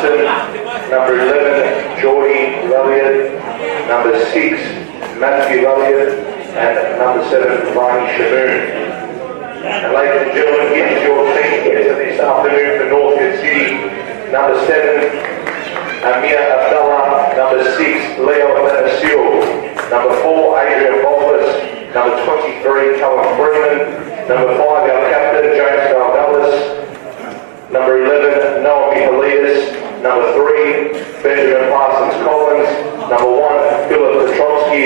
Johnston, number 11, Geordie Elliott, number 6, Matthew Elliott, and number 7, Barney Shaboon. And ladies and gentlemen, here is your team here this afternoon for Northcote City. Number 7, Amir Abdallah. Number 6, Leo Manasil. Number 4, Adrian Bowles. Number 23, Callum Freeman. Number 5, our captain, James Dallas. Number 11, Noah Michaelides. Number 3, Benjamin Parsons Collins. Number 1, Philip Petrovsky.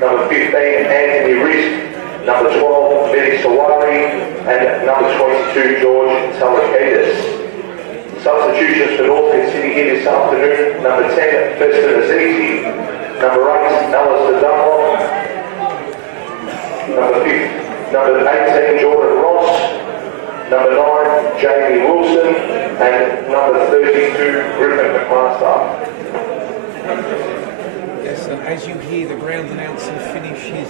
Number 15, Anthony Risk. Number 12, Mehdi Sawari, and number 22, George Salakidis. Substitutions for Northcote City here this afternoon. Number 10, Feston Azizi. Number 8, Alistair Dunlop. Number 18, Jordan Ross. Number 9, Jamie Wilson. And number 32, Griffin McMaster. Yes, and as you hear the ground announcer finish his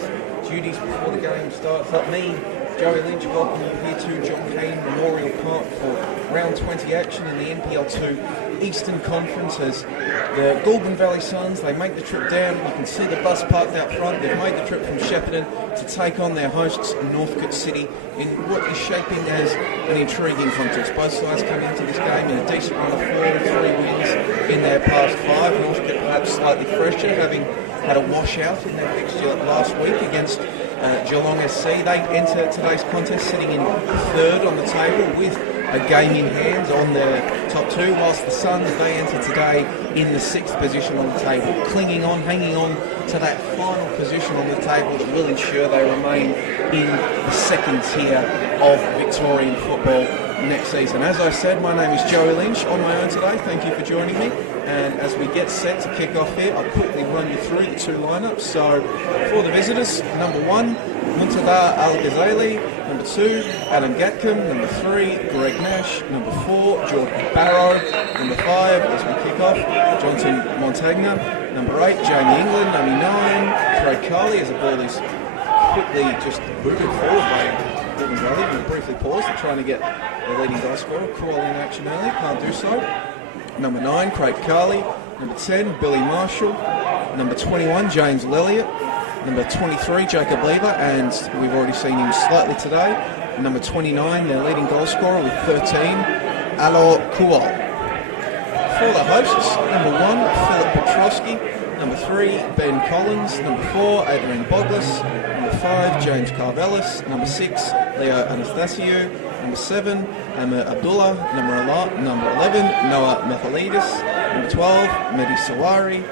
duties before the game starts, let me, Joey Lynch, welcome you here to John Cain Memorial Park for round 20 action in the NPL 2 Eastern Conference as the Goulburn Valley Suns, they make the trip down. You can see the bus parked out front. They've made the trip from Shepparton to take on their hosts Northcote City in what is shaping as an intriguing contest. Both sides come into this game in a decent run of 4-3 wins in their past 5. Northcote perhaps slightly fresher, having had a washout in their fixture last week against Geelong SC. They enter today's contest sitting in 3rd on the table with a game in hand on the top 2, whilst the Suns, they enter today in the 6th position on the table, clinging on, hanging on to that final position on the table that will ensure they remain in the 2nd tier of Victorian football next season. As I said, my name is Joey Lynch on my own today. Thank you for joining me. And as we get set to kick off here, I'll quickly run you through the 2 lineups. So for the visitors, number 1, Muntada Al-Ghazali. Number 2, Adam Gatcombe. Number 3, Greg Nash. Number 4, Jordan Barrow. Number 5, as we kick off, Johnson Montagna. Number 8, Jamie England. Number 9, Craig Carley, as the ball is quickly just moving forward by Goulburn Valley. We briefly paused, they're trying to get the leading goal scorer, Crawl in action early, can't do so. Number 9, Craig Carley. Number 10, Billy Marshall. Number 21, James Lelliott. Number 23, Jacob Lever, and we've already seen him slightly today. Number 29, their leading goal scorer with 13, Alor Kual. For the hosts, number 1, Philip Petrovsky. Number 3, Ben Collins. Number 4, Adrian Boglis. Number 5, James Carvelis. Number 6, Leo Anastasiou. Number 7, Amir Abdullah. Number 11, Noah Michaelides. Number 12, Mehdi Sawari.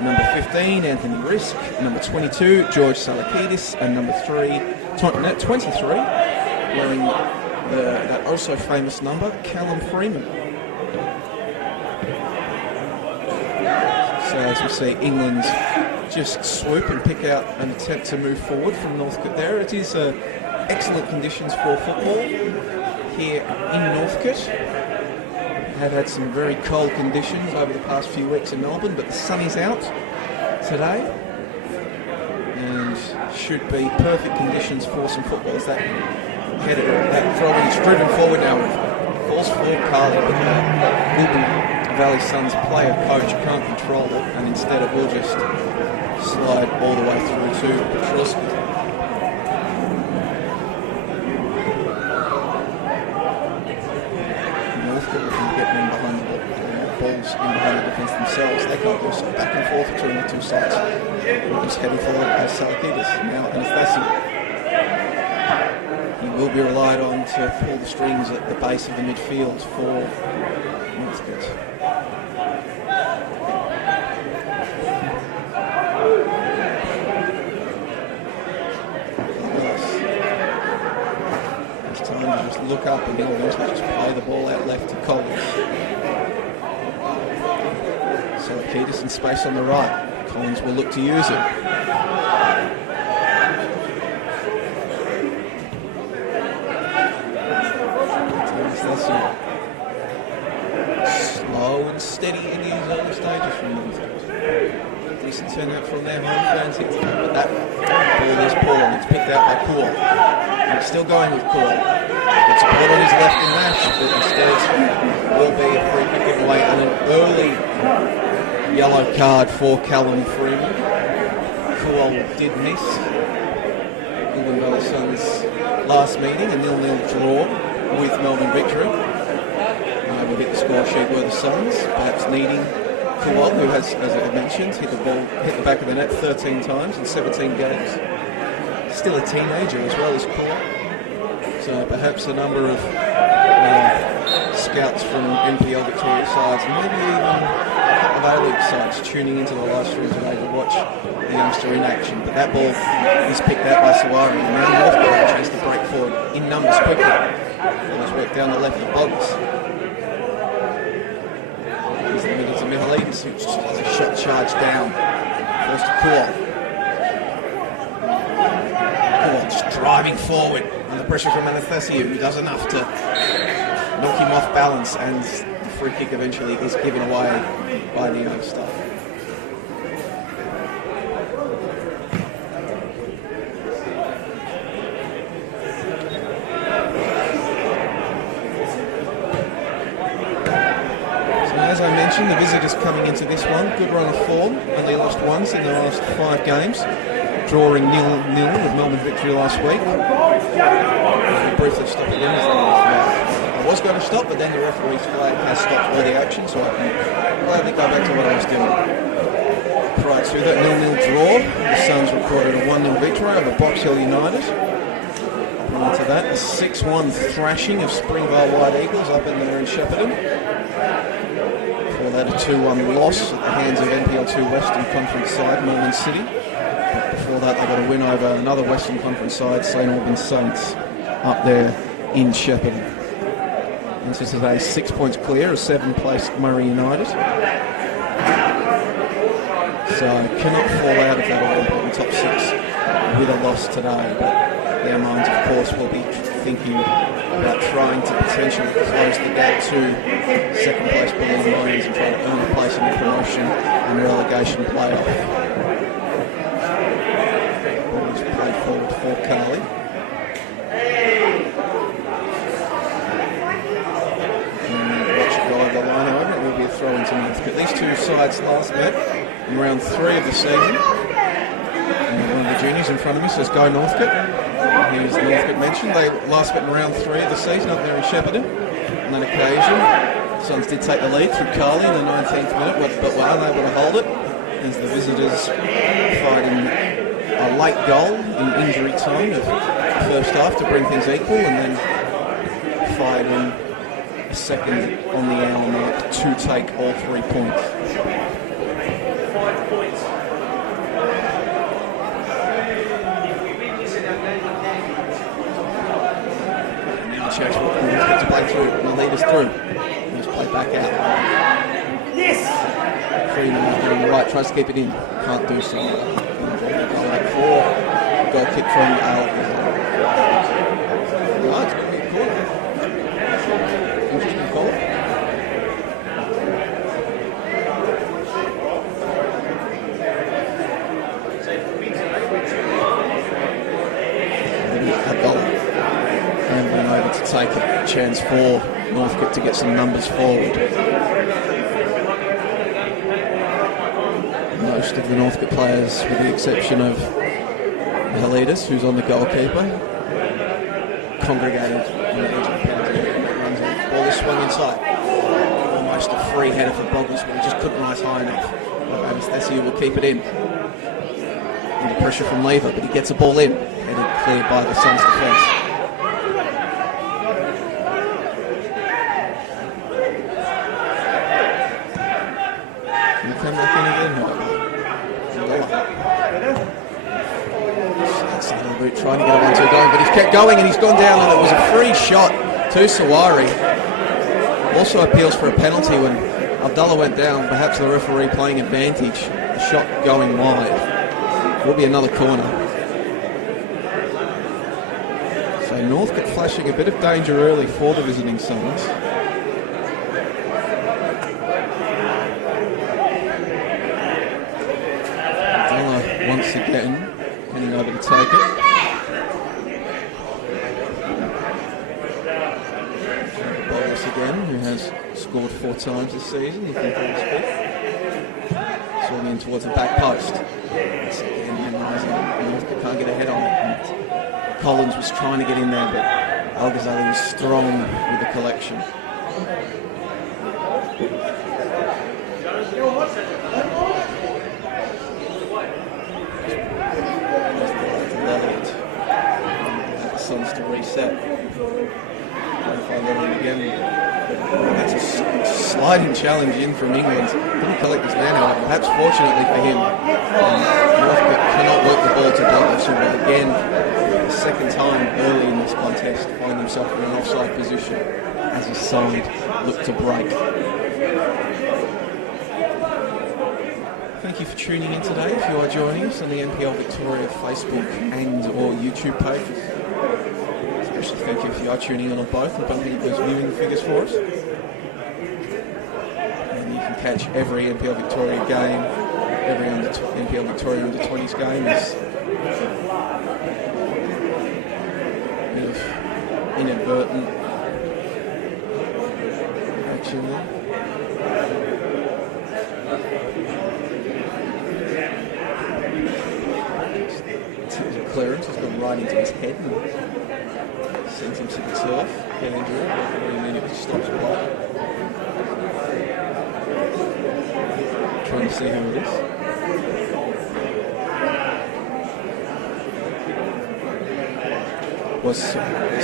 Number 15, Anthony Risk. Number 22, George Salakidis. And number 23, wearing that also famous number, Callum Freeman. So as we see England just swoop and pick out an attempt to move forward from Northcote there. It is excellent conditions for football here in Northcote. Had some very cold conditions over the past few weeks in Melbourne, but the sun is out today and should be perfect conditions for some footballers. That throw-in is driven forward now, falls forward Carly, but the Goulburn Valley Suns player coach can't control it, and instead it will just slide all the way through to Petrovsky. In behind the defence themselves, they can't do so. Back and forth between the 2 sides. Just heading forward as Salakidis. Now Anastasiou. He will be relied on to pull the strings at the base of the midfield for Northcote. It's time to just look up and almost just play the ball out left to Collins. Salakidis in space on the right. Collins will look to use it. Slow and steady in his early stages from Northcote. Decent turnout from their home fans here, but that ball is Paul and it's picked out by Cool. And it's still going with Cool. It's put on his left in Nash, but instead will be a free kick given away away, and an early yellow card for Callum Freeman. Kuol did miss Goulburn Valley Suns last meeting, a 0-0 draw with Melbourne Victory. We'll hit the score sheet where the Suns, perhaps needing Kuol, who has, as I mentioned, hit the back of the net 13 times in 17 games. Still a teenager as well as Kuol. So perhaps a number of scouts from NPL Victoria sides, and maybe even a couple of A-League sides tuning into the live stream today to watch the youngster in action. But that ball is picked out by Sawari, and now Northcote has a chance to break forward in numbers quickly. And he's worked down the left of Boggers. He's limited to Mihalidis, who has a shot charge down. First to Kuol. Kuol just driving forward under pressure from Anastasiou, who does enough to knock him off balance, and the free kick eventually is given away by the youngster. So as I mentioned, the visitors coming into this one, good run of form, only lost once in the last 5 games, drawing 0-0 with Melbourne Victory last week. Briefly stop again. I was going to stop, but then the referee's flag has stopped all the action, so I can gladly go back to what I was doing. Prior to that 0-0 draw, the Suns recorded a 1-0 victory over Box Hill United. Prior to that, a 6-1 thrashing of Springvale White Eagles up in there in Shepparton. Before that, a 2-1 loss at the hands of NPL 2 Western Conference side, Melbourne City. But before that, they got a win over another Western Conference side, St Albans Saints, up there in Shepparton. And so today 6 points clear of 7th placed Murray United. So cannot fall out of that all-important top 6 with a loss today. But their minds, of course, will be thinking about trying to potentially close the gap to 2nd place Bulleen Lions and try to earn a place in the promotion and relegation playoff. Ball is played forward for Carly. Throw into Northcote. These two sides last met in round 3 of the season. And one of the juniors in front of me says go Northcote. Here's Northcote mentioned. They last met in round 3 of the season up there in Shepparton. On that occasion, Suns did take the lead through Carly in the 19th minute, but were unable to hold it as the visitors fighting a late goal in injury time of the first half to bring things equal, and then fired in a second on the hour mark to take all 3 points. Now checks what Northcote gets to play through, and the lead is through. Just play back out. Yes! Freeman out there on the right, tries to keep it in. Can't do so. Goal kick from Al. Right, it's going to be a corner. Interesting call. And then over to take a chance for Northcote to get some numbers forward. Most of the Northcote players, with the exception of Mihalidis, who's on the goalkeeper, congregated on the edge of the penalty area. Ball is swung inside. Almost a free header for Boggers, but he just couldn't rise high enough. Anastasiou will keep it in. Under pressure from Lever, but he gets a ball in. Headed clear by the Suns' defence. And come back in again, however. Trying to get a 1-2 going, but he's kept going and he's gone down, and it was a free shot to Sawari. Also appeals for a penalty when Abdullah went down, perhaps the referee playing advantage. The shot going wide. Will be another corner. So Northcote flashing a bit of danger early for the visiting Suns. Abdullah once again heading over to take it. again, who has scored 4 times this season. Looking for his 5th. Swung in towards the back post. It's again memorising. Northcote can't get ahead on it. And Collins was trying to get in there, but Al-Ghazali was strong with the collection. The Suns to reset. Again. That's a sliding challenge in from England. Didn't collect his man out. Perhaps fortunately for him, Northcote cannot work the ball to Douglas, who will again, the second time early in this contest, find himself in an offside position as his side looked to break. Thank you for tuning in today. If you are joining us on the NPL Victoria Facebook and or YouTube pages. Especially thank you if you are tuning in on both and bumping those viewing figures for us. And you can catch every NPL Victoria game, every NPL Victoria under 20s game is a bit of inadvertent action there. Clearance has gone right into his head and sends him to the turf. Head injury, and then it stops play. Trying to see who it is. Was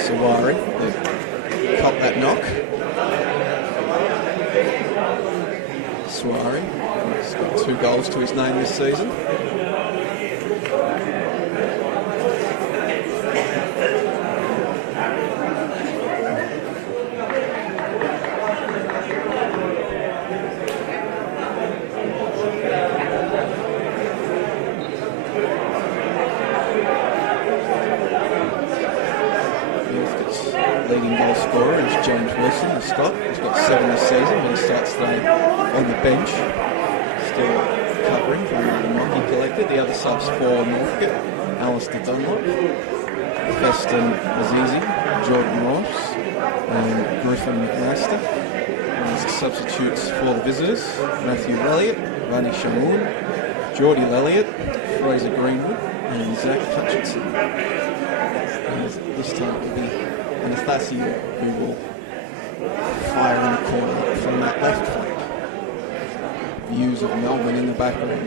Sawari that caught that knock. Sawari has got 2 goals to his name this season. Leading goal scorer is James Wilson, the Scot. He's got 7 this season when he starts today on the bench. Still covering from the knock he collected. The other subs for Northcote, Alistair Dunlop, Feston Azizi, Jordan Ross, and Griffin McMaster. And as the substitutes for the visitors, Matthew Elliott, Rani Shamoun, Geordie Elliott, Fraser Greenwood, and Zach Hutchinson. And this time it will be Anastasio, who will fire in the corner from that left flank. Views of Melbourne in the background on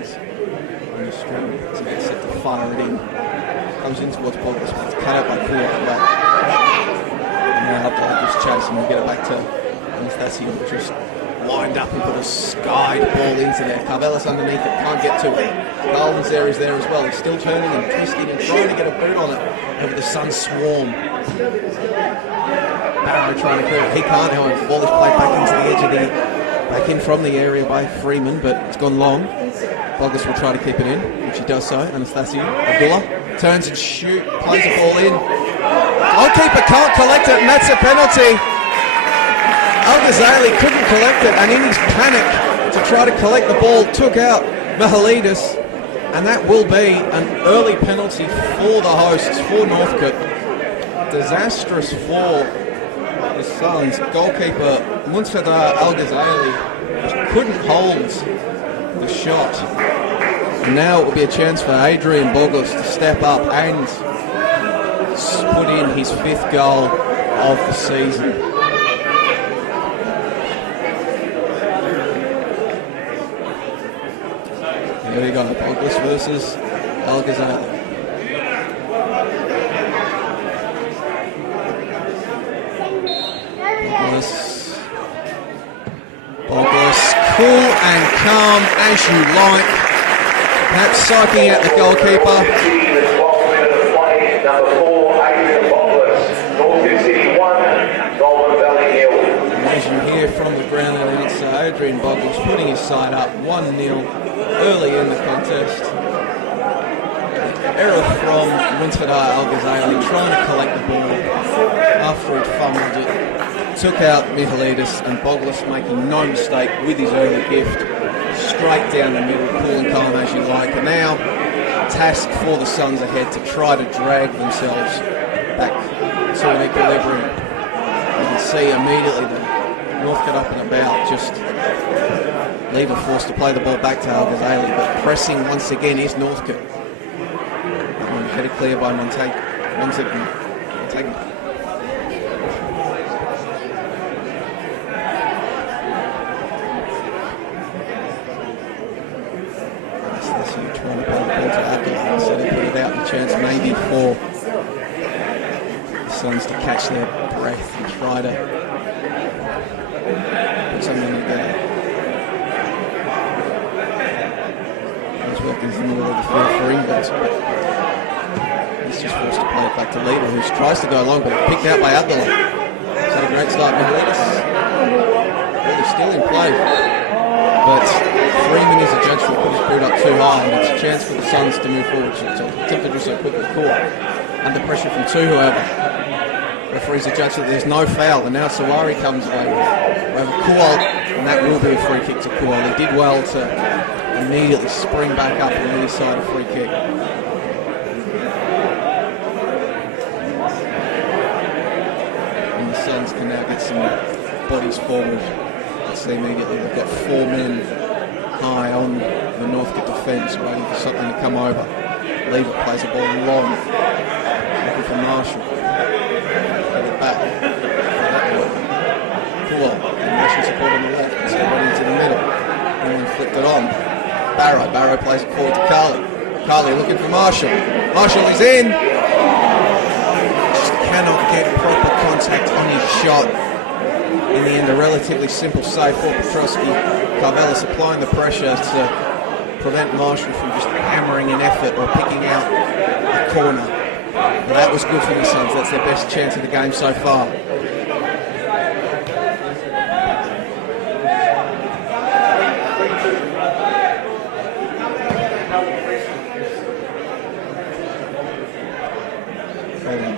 the screen to get set to fire it in. Comes in towards Boggles, but it's cut out by Kua at the back. And now Douglas chase and we'll get it back to Anastasio, just lined up and put a skied ball into there. Carvelis underneath it, can't get to it. Garland's there is there as well. He's still turning and twisting and trying to get a boot on it over the Sun swarm. Barrow trying to clear it. He can't, however. The ball is played back into the edge of back in from the area by Freeman, but it's gone long. Boggles will try to keep it in, which he does so. Anastasio, Abdullah, turns and plays the ball in. Goalkeeper can't collect it, and that's a penalty. Al-Ghazali couldn't collect it, and in his panic to try to collect the ball, took out Mihalidis, and that will be an early penalty for the hosts, for Northcote. Disastrous for the Suns. Goalkeeper Muntada Al-Ghazali couldn't hold the shot. And now it will be a chance for Adrian Boggles to step up and put in his 5th goal of the season. There we go, Boggles versus Al-Ghazali. Boggles, cool and calm as you like. Perhaps psyching out the goalkeeper. And as you hear from the ground announcer, Adrian Boggles putting his side up 1-0 early in the contest. Error from Muntada Al-Ghazali trying to collect the ball after he'd fumbled it. Took out Mihalidis, and Boggles making no mistake with his early gift. Straight down the middle, cool and calm as you like. And now, task for the Suns ahead to try to drag themselves back to an equilibrium. You can see immediately Northcote up and about, just Lever forced to play the ball back to Al-Ghazali, but pressing once again is Northcote. That one headed clear by Montagna. That's you trying to play the ball to Al-Ghazali, so they put it out, the chance maybe for the Suns to catch their breath and try to put something together. Working in the middle of the field for England, but he's just forced to play it back to Lever, who tries to go along, but picked out by Abdullah. He's had a great start. Middlelis really still in play, but Freeman is adjudged to put his boot up too high, and it's a chance for the Suns to move forward. So attempt to do so quickly. Caught under pressure from two, however. Referees adjudged that there's no foul, and now Sawari comes away with Kual, and that will be a free kick to Kual. He did well to immediately spring back up on the near side of free kick. And the Suns can now get some bodies forward. Let's see immediately, they've got 4 men high on the Northcote defence waiting for something to come over. Lever plays the ball long, looking for Marshall. Get it back. Cool. And Marshall support on the left, it's right into the middle. And then flipped it on. Barrow plays it forward to Carly. Carly looking for Marshall. Marshall is in. Just cannot get proper contact on his shot. In the end, a relatively simple save for Petrosky. Carvelis applying the pressure to prevent Marshall from just hammering an effort or picking out a corner. But that was good for the Suns. That's their best chance of the game so far.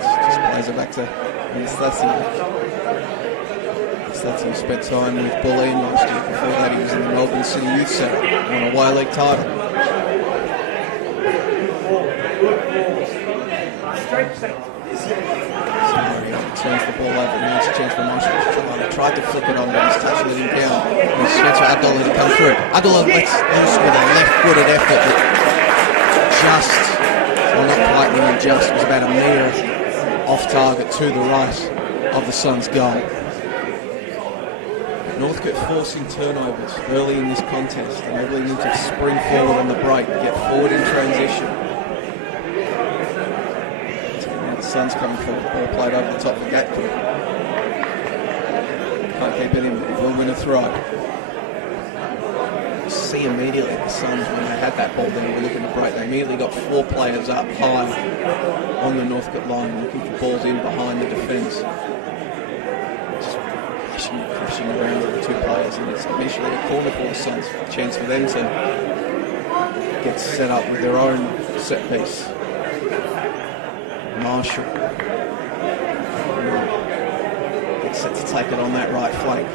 Just plays it back to Stasi, who spent time with Bulleen last year. Before that, he was in the Melbourne City Youth Centre, won a Y League title. Turns the ball over, now it's a chance for Marshall to try. They tried to flick it on, but he's touching it down. And it's a chance for Abdullah to come through. Abdullah lets loose with a left-footed effort that just, well, not quite really just, was about a metre off target to the right of the Suns' goal. Northcote forcing turnovers early in this contest, and they really need to spring forward on the break, get forward in transition. Now the Suns coming forward, ball played over the top for Gatkin. Can't keep it in, but he will win a throw. See immediately the Suns, when they had that ball, they were looking to break. They immediately got 4 players up high on the Northcote line, looking for balls in behind the defence. Just crashing around with the 2 players, and it's initially a corner for the Suns, a chance for them to get set up with their own set piece. Marshall gets set to take it on that right flank.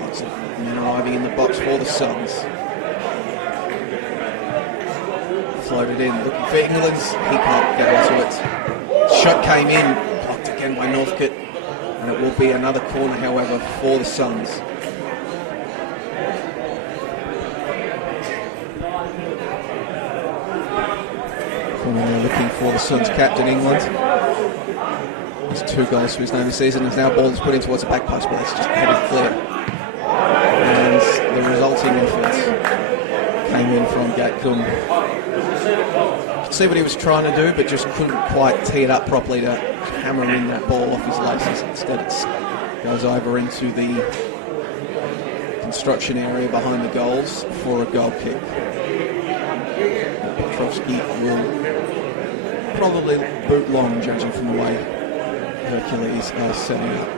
Lots of men arriving in the box for the Suns. Floated in, looking for England's. He can't get onto it. Shot came in, blocked again by Northcote, and it will be another corner, however, for the Suns. Corner now looking for the Suns captain, England. There's 2 goals for his name this season. There's now ball is put in towards the back post, but that's just headed clear. And the resulting effort came in from Gatkum. You could see what he was trying to do, but just couldn't quite tee it up properly to hammer in that ball off his laces. Instead, it goes over into the construction area behind the goals for a goal kick. Petrovsky will probably boot long, judging from the way Hercules are setting up.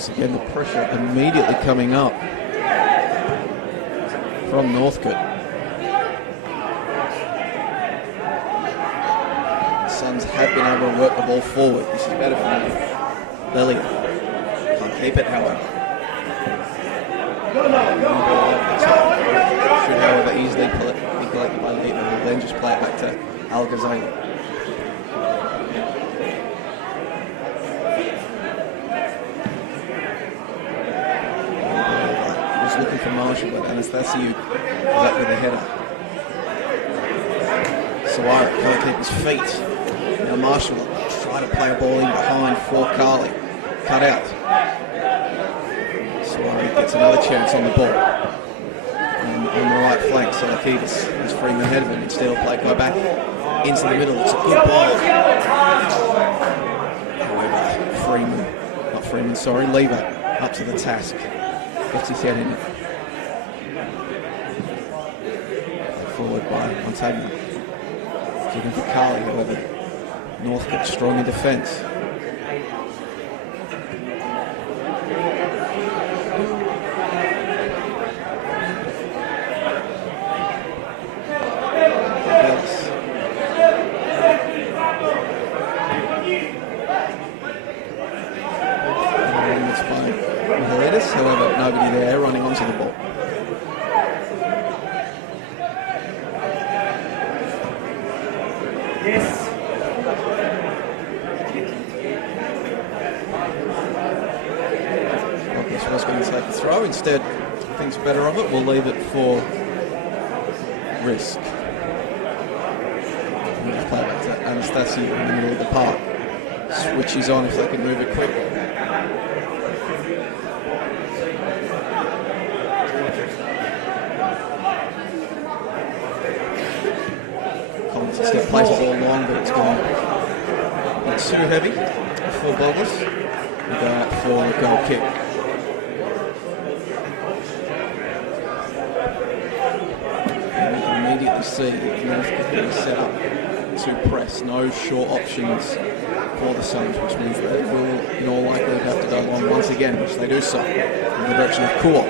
Once again, the pressure immediately coming up from Northcote. Suns have been able to work the ball forward. This is better for them. Lillian can't keep it, however. Should, however, easily be collected by Leva, who will then just play it back to Al Ghazali. Was looking for Marshall, but Anastasiou is up with the header. Sawara can't keep his feet. Now Marshall will try to play a ball in behind for Carly. Cut out. Sawara gets another chance on the ball. And on the right flank, Salakidis is freeing ahead of him. Instead will play go back into the middle. It's a good ball. However, Lever up to the task. Gets his head in it. Forward by Montagna. Looking for Carly, however. Northcote strong in defence. However, nobody there running onto the ball. Yes. This was going to take the throw. Instead, thinks better of it. We'll leave it for risk. We'll play back to Anastasiou in the middle of the park. Switches on if they can move it quickly. Instead plays the ball long, but it's gone. It's too heavy for Boggles. We go out for the goal kick. And we can immediately see Northcote being set up to press. No short options for the Suns, which means they will in all likelihood have to go long once again, which they do so in the direction of Kuo.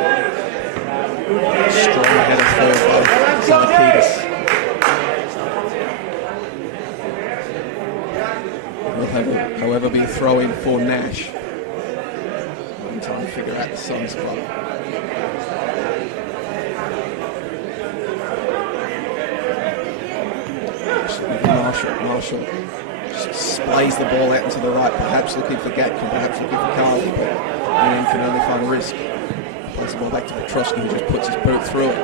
Strong header third by Salakidis. However, be a throw-in for Nash. I'm trying to figure out the Suns club. Marshall just splays the ball out into the right, perhaps looking for Gatkin, perhaps looking for Carly, but then can only find risk. Plays the ball back to Petrosky, who just puts his boot through it.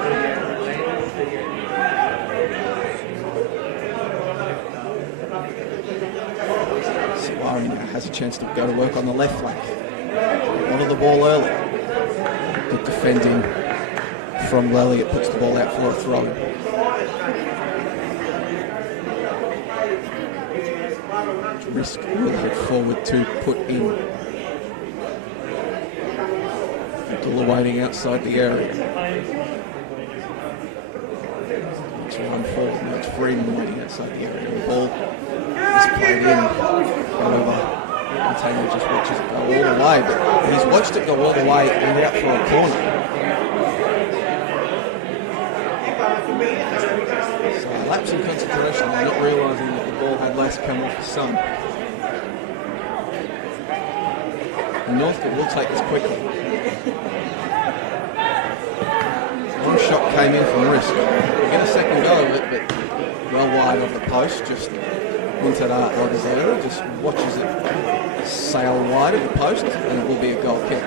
Has a chance to go to work on the left flank. Wanted the ball early. Good defending from Lely. It puts the ball out for a throw. Risk will head forward to put in. Abdullah waiting outside the area. It's 1-4. Now it's Freeman waiting outside the area. The ball is played in. However, Taylor just watches it go all the way, but he's watched it go all the way and out for a corner. So a lapse in concentration, they're not realising that the ball had less come off the Sun. And Northcote will take this quickly. One shot came in from risk. We'll get a second go of it, but well wide of the post, just Muntara Algazela just watches it sail wide of the post, and it will be a goal kick.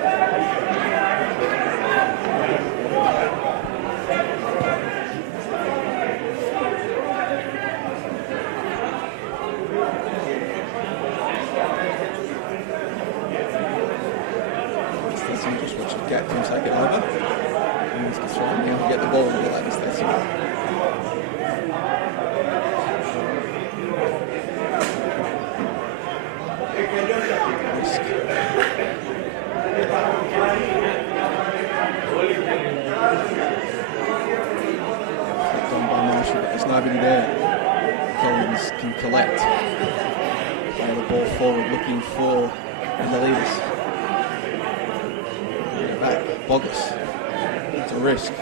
Just watches Gatkin take it over. And he's going to try now to get the ball into the latest. That's it. Done by Marshall, but there's nobody there. Collins can collect. Play the ball forward looking for the leaders. Bogus. It's a risk.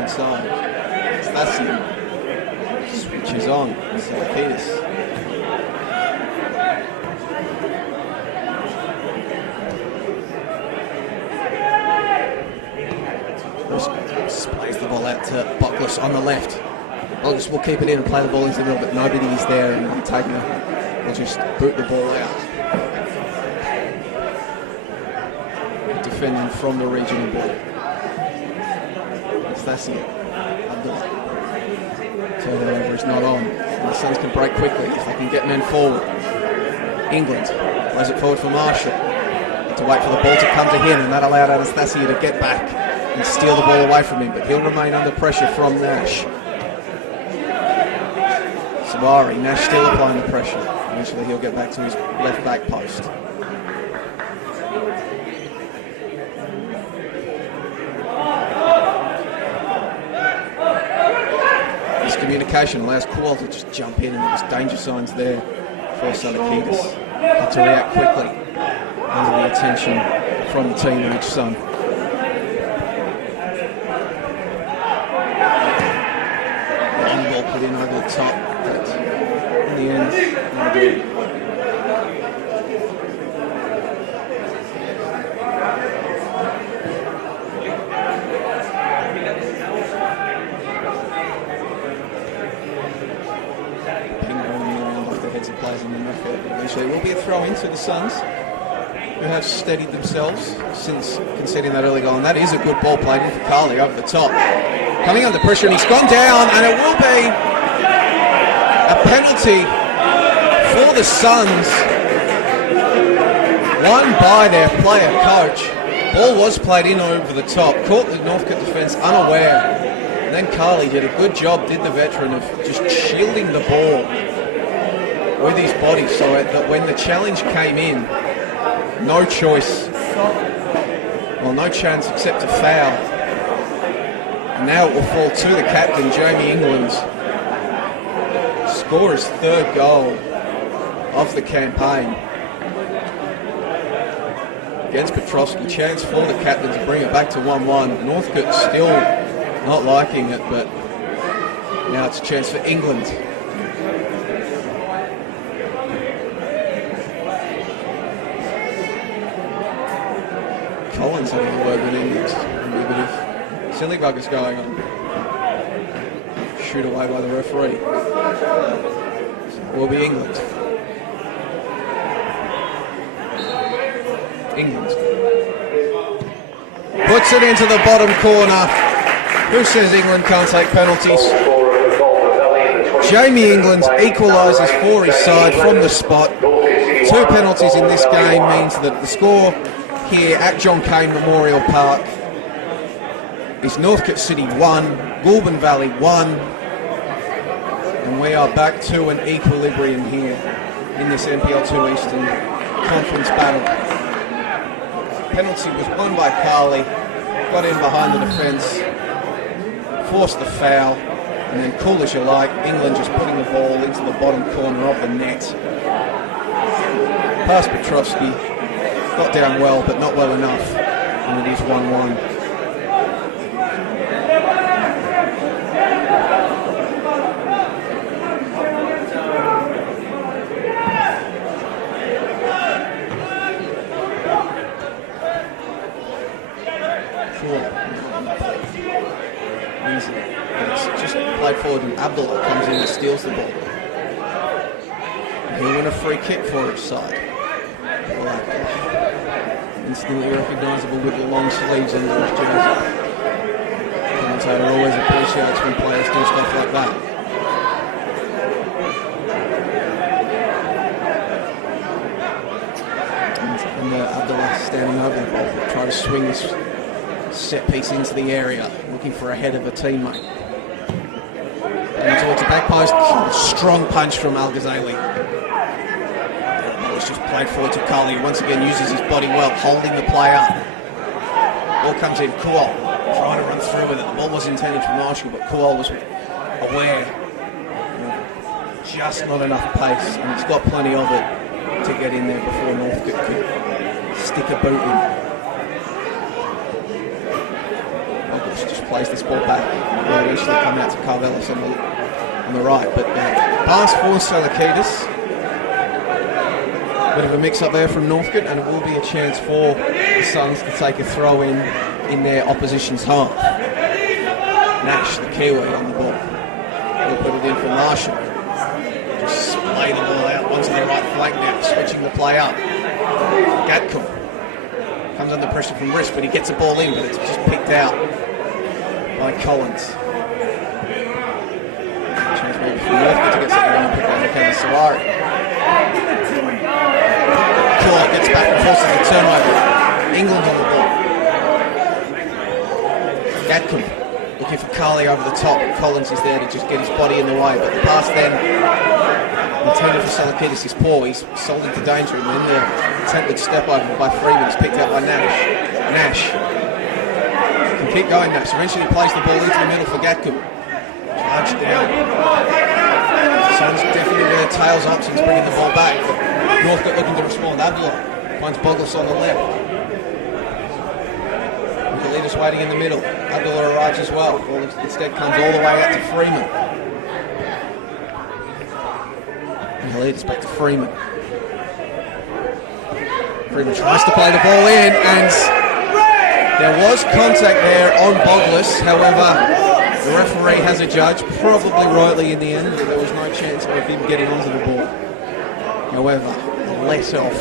Inside. Stasian switches on. Salakitis. Plays the ball out to Bogus on the left. Bogus will keep it in and play the ball into the middle, but nobody is there, and they'll just boot the ball out. Defending from the regional ball. Stasian. Abdullah. Turnover is not on. And the Suns can break quickly if they can get men forward. England plays it forward for Marshall. To wait for the ball to come to him, and that allowed Anastasia to get back and steal the ball away from him, but he'll remain under pressure from Nash. Sabari, Nash still applying the pressure. Eventually he'll get back to his left back post. Miscommunication allows Kual to just jump in, and there's danger signs there for Salakitis. Had to react quickly under the attention from the team of each Sun. Put in over the top, but in the end, no good. Ping rolling around off the heads of players in the Northcote. Eventually, will be a throw into the Suns, who have steadied themselves since conceding that early goal, and that is a good ball played in for Carly over the top. Coming under pressure, and he's gone down, and it will be a penalty for the Suns, won by their player coach. Ball was played in over the top, caught the Northcote defence unaware, and then Carly did a good job, did the veteran, of just shielding the ball with his body so that when the challenge came in, no choice, well, no chance except to foul. And now it will fall to the captain, Jamie England. Score his third goal of the campaign against Petrovsky. Chance for the captain to bring it back to 1-1. Northcote still not liking it, but now it's a chance for England. Collins having a word with England. A bit of silly buggers going on. Shoot away by the referee. Will be England. England puts it into the bottom corner. Who says England can't take penalties? Jamie England equalises for his side from the spot. 2 penalties in this game means that the score here at John Cain Memorial Park is Northcote City 1, Goulburn Valley 1, and we are back to an equilibrium here in this NPL 2 Eastern Conference battle. Penalty was won by Carly, got in behind the defence, forced the foul, and then cool as you like, England just putting the ball into the bottom corner of the net. Past Petrovsky, got down well, but not well enough, and it is 1-1. It's just played forward, and Abdullah comes in and steals the ball. He'll win a free kick for his side. Instantly recognisable with the long sleeves under his jersey. Commentator always appreciates when players do stuff like that. And Abdullah standing over the ball, trying to swing this set piece into the area, looking for a head of a teammate. And towards the back post, a strong punch from Al Ghazali. It's just played forward to Carly, who once again uses his body well, holding the play up. Ball comes in, Kual trying to run through with it. The ball was intended for Marshall, but Kual was aware. Just not enough pace, and he's got plenty of it to get in there before Northcote could stick a boot in. Boggles just plays this ball back. Will eventually come out to Carvelis on the right, but pass for Salakidis. Bit of a mix-up there from Northcote, and it will be a chance for the Suns to take a throw in their opposition's half. Nash, the Kiwi, on the ball. He'll put it in for Marshall. Just play the ball out onto the right flank now, switching the play up. Gatcombe comes under pressure from Risk, but he gets the ball in, but it's just picked out by Collins. Chance maybe for Northcote to get something going, pick out McKenna Solari. Claw gets back and forces the turnover. England on the ball. Gatcombe looking for Carly over the top. Collins is there to just get his body in the way, but the pass then intended for Salakidis is poor. He's sold into danger, and then the attempted step over by Freeman is picked out by Nash. Nash can keep going. Nash eventually plays the ball into the middle for Gatcombe. Charge down. Suns definitely with their tails options, bringing the ball back. Northcote looking to respond. Abdullah finds Boglis on the left. The leader's waiting in the middle. Abdullah arrives as well. Ball instead comes all the way out to Freeman. And the leader's back to Freeman. Freeman tries to play the ball in, and there was contact there on Boglis. However, the referee has a judge, probably rightly in the end, that there was no chance of him getting onto the ball. However, let off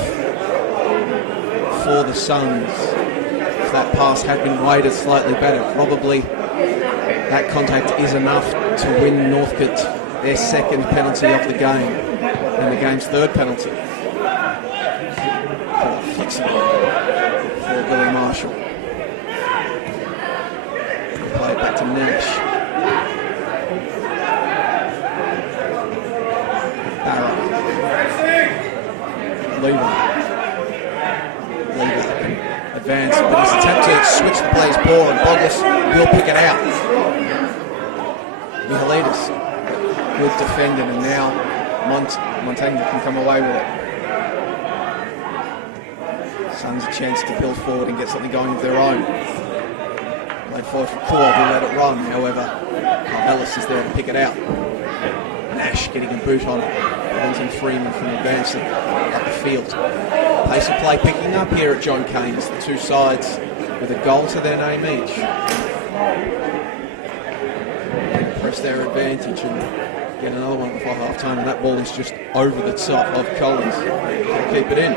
for the Suns. If that pass had been weighted slightly better, probably that contact is enough to win Northcote their second penalty of the game and the game's third penalty. Flexible for Billy Marshall. Play it back to Nash. Lever advance, but his attempt to switch the play is poor, and Boglis will pick it out. Mihalidis, good defending, and now Montaigne can come away with it. Suns a chance to build forward and get something going of their own. Laid forward for Claw, who let it run, however, Ellis is there to pick it out. Nash getting a boot on it. Preventing Freeman from advancing up the field. Pace of play picking up here at John Cain as the two sides with a goal to their name each. Press their advantage and get another one before half time, and that ball is just over the top of Collins. They'll keep it in.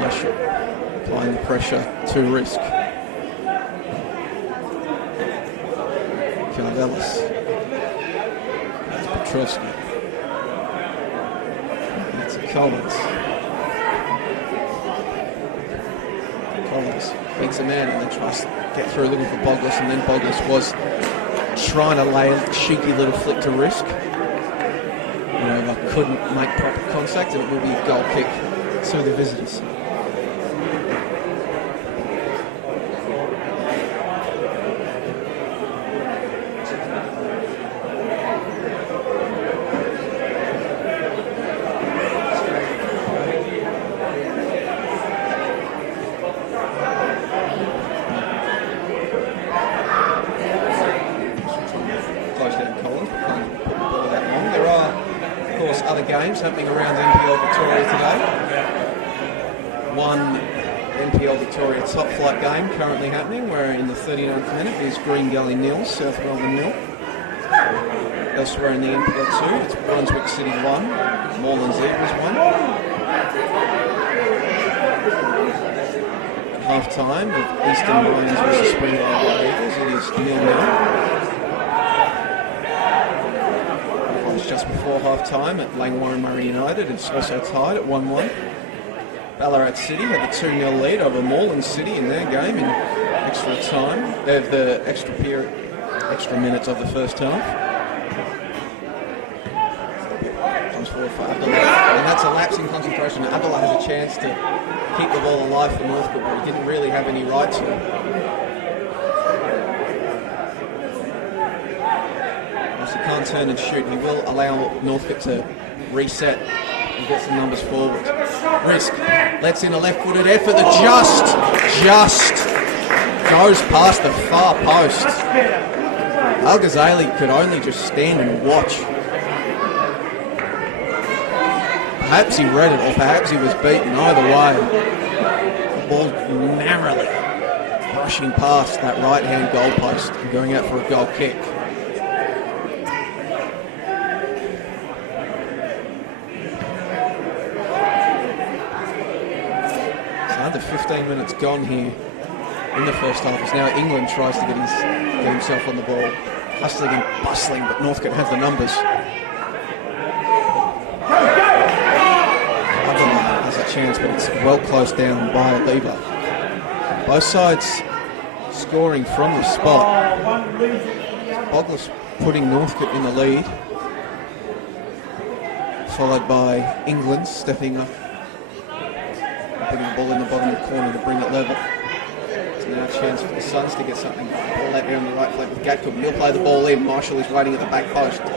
Marshall applying the pressure to Risk. Ellis. That's Petrovsky. That's Collins. Collins beats a man and then tries to get through looking for Boglis, and then Boglis was trying to lay a cheeky little flick to Risk. However, couldn't make proper contact, and it will be a goal kick to the visitors. Happening around NPL Victoria today. One NPL Victoria top flight game currently happening, where in the 39th minute is Green Gully 0, South Melbourne 0. Elsewhere in the NPL 2, it's Brunswick City 1, Moreland Zebras 1. At half time of Eastern Lions versus Springvale White Eagles, it is 0-0. Just before half-time at Langwarrin Murray United, it's also tied at 1-1. Ballarat City had the 2-0 lead over Moreland City in their game in extra time. They have the extra minutes of the first half. Comes forward for Abdullah, and that's a lapse in concentration. Abdullah has a chance to keep the ball alive for Northcote, but he didn't really have any right to. can't turn and shoot. He will allow Northcote to reset and get some numbers forward. Risk lets in a left-footed effort that just goes past the far post. Al Ghazali could only just stand and watch. Perhaps he read it, or perhaps he was beaten. Either way, the ball narrowly brushing past that right-hand goalpost and going out for a goal kick. So under 15 minutes gone here in the first half. It's now England tries to get himself on the ball. Hustling and bustling, but Northcote have the numbers. Has a chance, but it's well closed down by Lever. Both sides scoring from the spot. Bogler's putting Northcote in the lead, followed by England stepping up, putting the ball in the bottom corner to bring it level. Now a chance for the Suns to get something. Ball out here on the right flank with Gatcombe. He'll play the ball in. Marshall is waiting at the back post to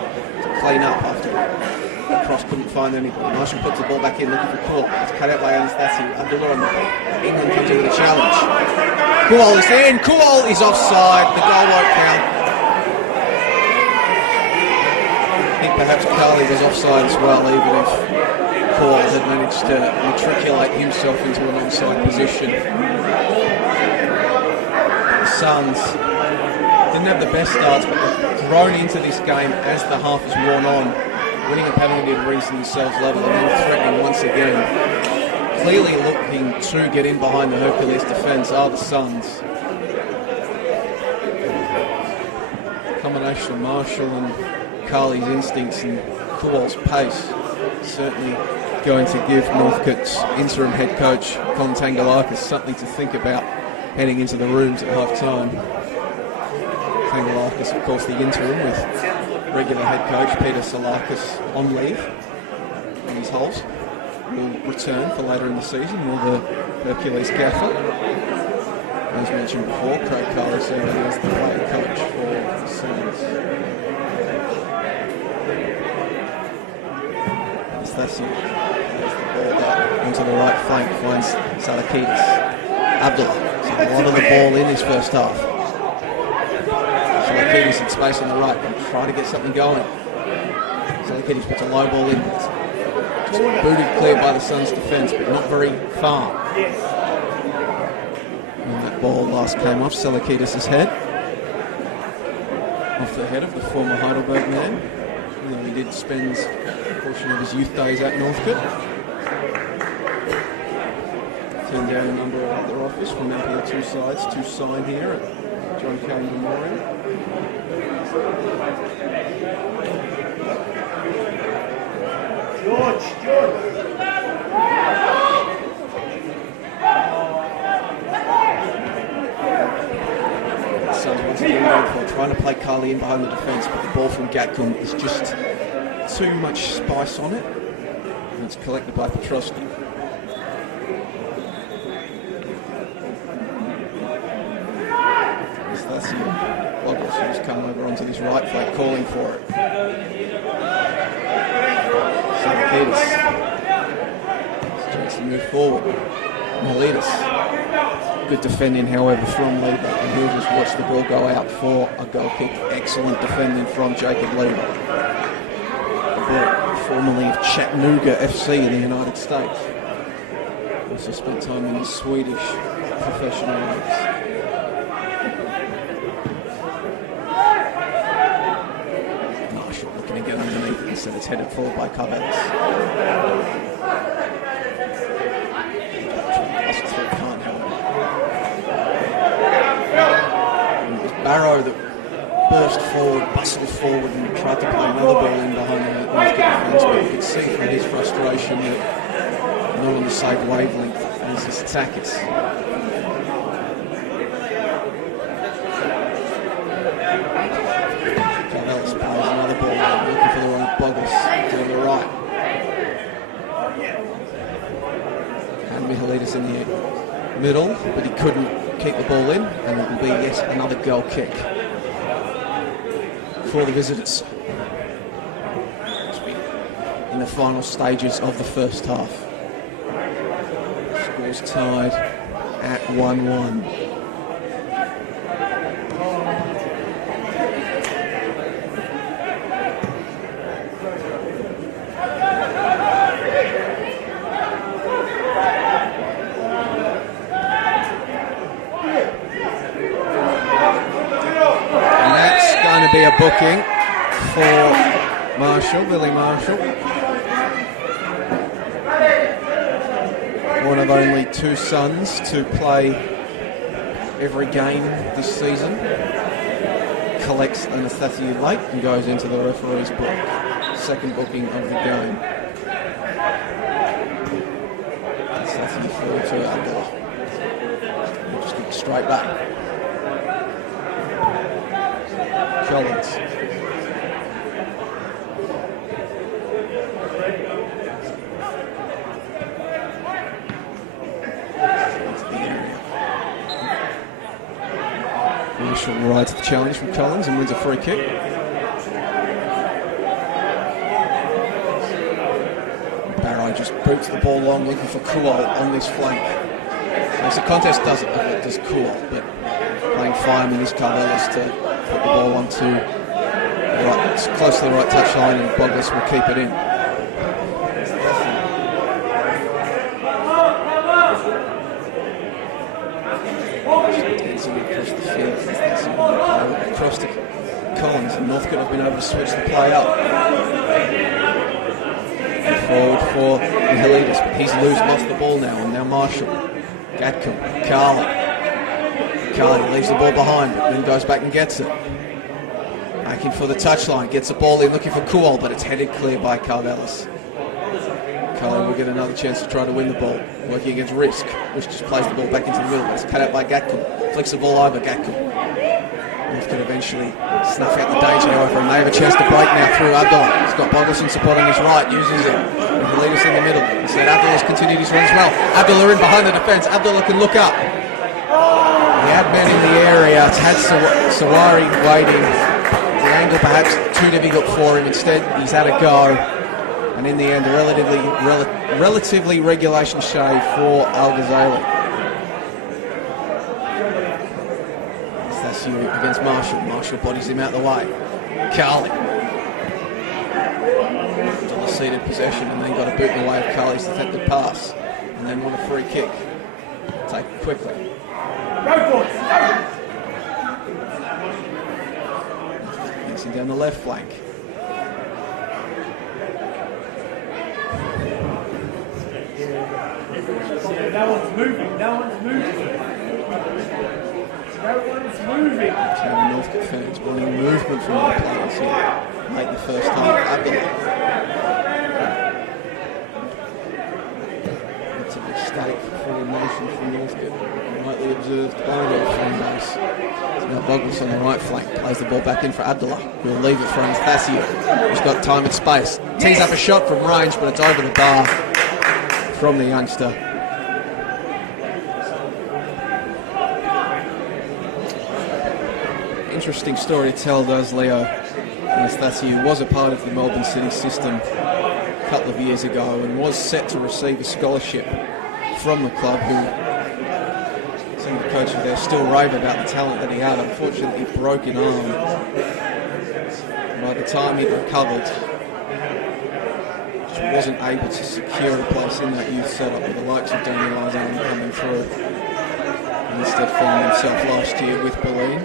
clean up after the cross couldn't find anybody. Marshall puts the ball back in looking for Cool. It's cut out by Anastasi. Abdullah on the ball. England comes in with a challenge. Kual is in. Kual is offside. The goal won't count. I think perhaps Carly was offside as well, even if Kual had managed to matriculate himself into an onside position. Suns didn't have the best starts, but they've grown into this game as the half has worn on, winning a penalty and raising themselves level and then threatening once again. Clearly looking to get in behind the Hercules defence are the Suns. Combination of Marshall and Carly's instincts and Kual's pace certainly going to give Northcote's interim head coach Colin Tangalakis something to think about heading into the rooms at half-time. Tangalakis, of course, the interim with regular head coach Peter Salakis on leave on his holes. Will return for later in the season with the Hercules gaffer. As mentioned before, Craig Carly serving as the player coach for the Suns. That's the ball out onto the right flank, finds Salakidis. Abdullah. A lot of the ball in his first half. Salakidis in space on the right, trying to get something going. Salakidis puts a low ball in. It's booted clear by the Suns' defence, but not very far. And that ball last came off Salakidis' head. Off the head of the former Heidelberg man. Although he did spend a portion of his youth days at Northcote. Turned down a number of other offers from NPL 2 sides to sign here at John Cain Memorial. George. Suns once again going for trying to play Carly in behind the defence, but the ball from Gatcombe is just too much spice on it, and it's collected by Petrosky. That's the Logos who's come over onto this right flank, calling for it. Salakidis. Chance to move forward. Miletus. Good defending, however, from Lever, and he'll just watch the ball go out for a goal kick. Excellent defending from Jacob Lever, formerly of Chattanooga FC in the United States. Also spent time in the Swedish professional leagues. Looking to get underneath it, so it's headed forward by Carvelis. It was Barrow that burst forward, bustled forward, and tried to play another ball in behind the Northcote defence, but you could see from his frustration that not on the same wavelength as his attackers. In the middle, but he couldn't keep the ball in, and it will be yet another goal kick for the visitors. in the final stages of the first half. Scores tied at 1-1. Be a booking for Billy Marshall. One of only two sons to play every game this season. Collects Anastasia late and goes into the referee's book. Second booking of the game. Anastasia through to Abdullah. We'll just get straight back. Collins. Marshall rides the challenge from Collins and wins a free kick. Barrow just boots the ball long, looking for Kuol on this flank. As the contest doesn't look like it does Kuol, but playing fireman is Carvelis to put the ball onto it's close to the right touch line, and Boglis will keep it in. Across the field, across to Collins, and Northcote have been able to switch the play up. Forward for Mihelides, but he's lost the ball now, and now Marshall, Gatcombe, Carly leaves the ball behind, but then goes back and gets it. Back in for the touchline, gets the ball in, looking for Kuol, but it's headed clear by Carvelis. Carly will get another chance to try to win the ball, working against Risk, which just plays the ball back into the middle. It's cut out by Gatcombe, flicks the ball over Gatcombe. North could eventually snuff out the danger, however, and they have a chance to break now through Abdullah. He's got Bogleson support on his right, uses it. And the leaders in the middle. Instead, Abdullah's continued his run as well. Abdullah in behind the defence. Abdullah can look up. He had men in the area. It's had Sawari waiting. The angle perhaps too difficult for him. Instead, he's had a go. And in the end, a relatively regulation shave for Al Ghazali. That's you against Marshall. Marshall bodies him out the way. Carly. Seated possession, and then got a boot in the way of Carly's deflected pass, and then won a free kick. Take it quickly. Mixing down the left flank. No one's moving. Northcote fans wanting movement from the players here late in the first half. It's a mistake for formation from Northcote. Rightly observed by their fan base. So now Boglis on the right flank plays the ball back in for Abdullah, who will leave it for Anastasia, who's got time and space. Tees up a shot from range, but it's over the bar from the youngster. Interesting story to tell, does Leo. Anastasia was a part of the Melbourne City system a couple of years ago and was set to receive a scholarship from the club, who some of the coaches there still rave about the talent that he had. Unfortunately, broken arm. By the time he'd recovered, he wasn't able to secure a place in that youth setup with the likes of Daniel Isaac coming through, and instead found himself last year with Berlin.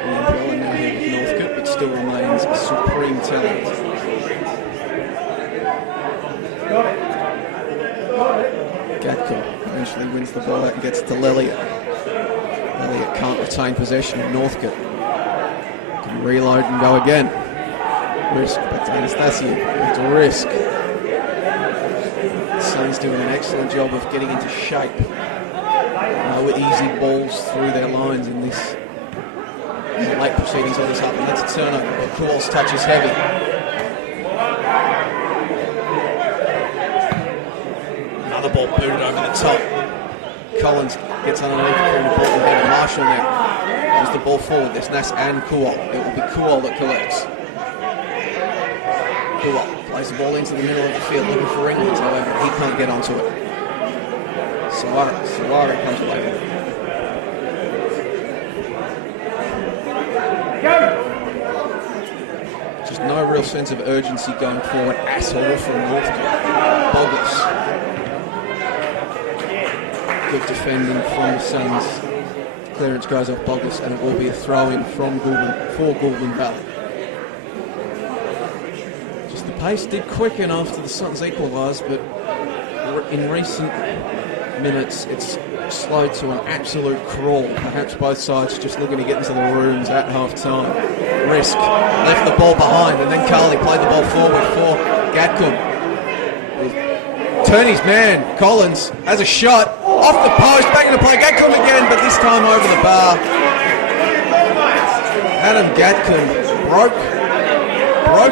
NPL, and now here with Northcote, but still remains a supreme talent. Gatcombe eventually wins the ball out and gets it to Lelliot. Lelliot can't retain possession of Northcote. Can reload and go again. Risk, back to Anastasia, back to Risk. Sonny's doing an excellent job of getting into shape. No easy balls through their lines in this late proceedings on this up, and that's a turnover, but Kuol's touch is heavy. Another ball booted over the top. Collins gets underneath for an important header. Marshall now moves the ball forward. There's Nass and Kuol. It will be Kuol that collects. Kuol Plays the ball into the middle of the field looking for England, however, he can't get onto it. Sawari comes away with it. Just no real sense of urgency going forward at all from Northcote. Bogus. Good defending from the Suns. Clearance goes off Bogus, and it will be a throw-in from Goulburn for Goulburn Valley. Just the pace did quicken after the Suns equalised, but in recent minutes it's slowed to an absolute crawl. Perhaps both sides just looking to get into the rooms at half-time. Risk left the ball behind, and then Carly played the ball forward for Gatcombe. Turney's man, Collins, has a shot off the post, back into play. Gatcombe again, but this time over the bar. Adam Gatcombe broke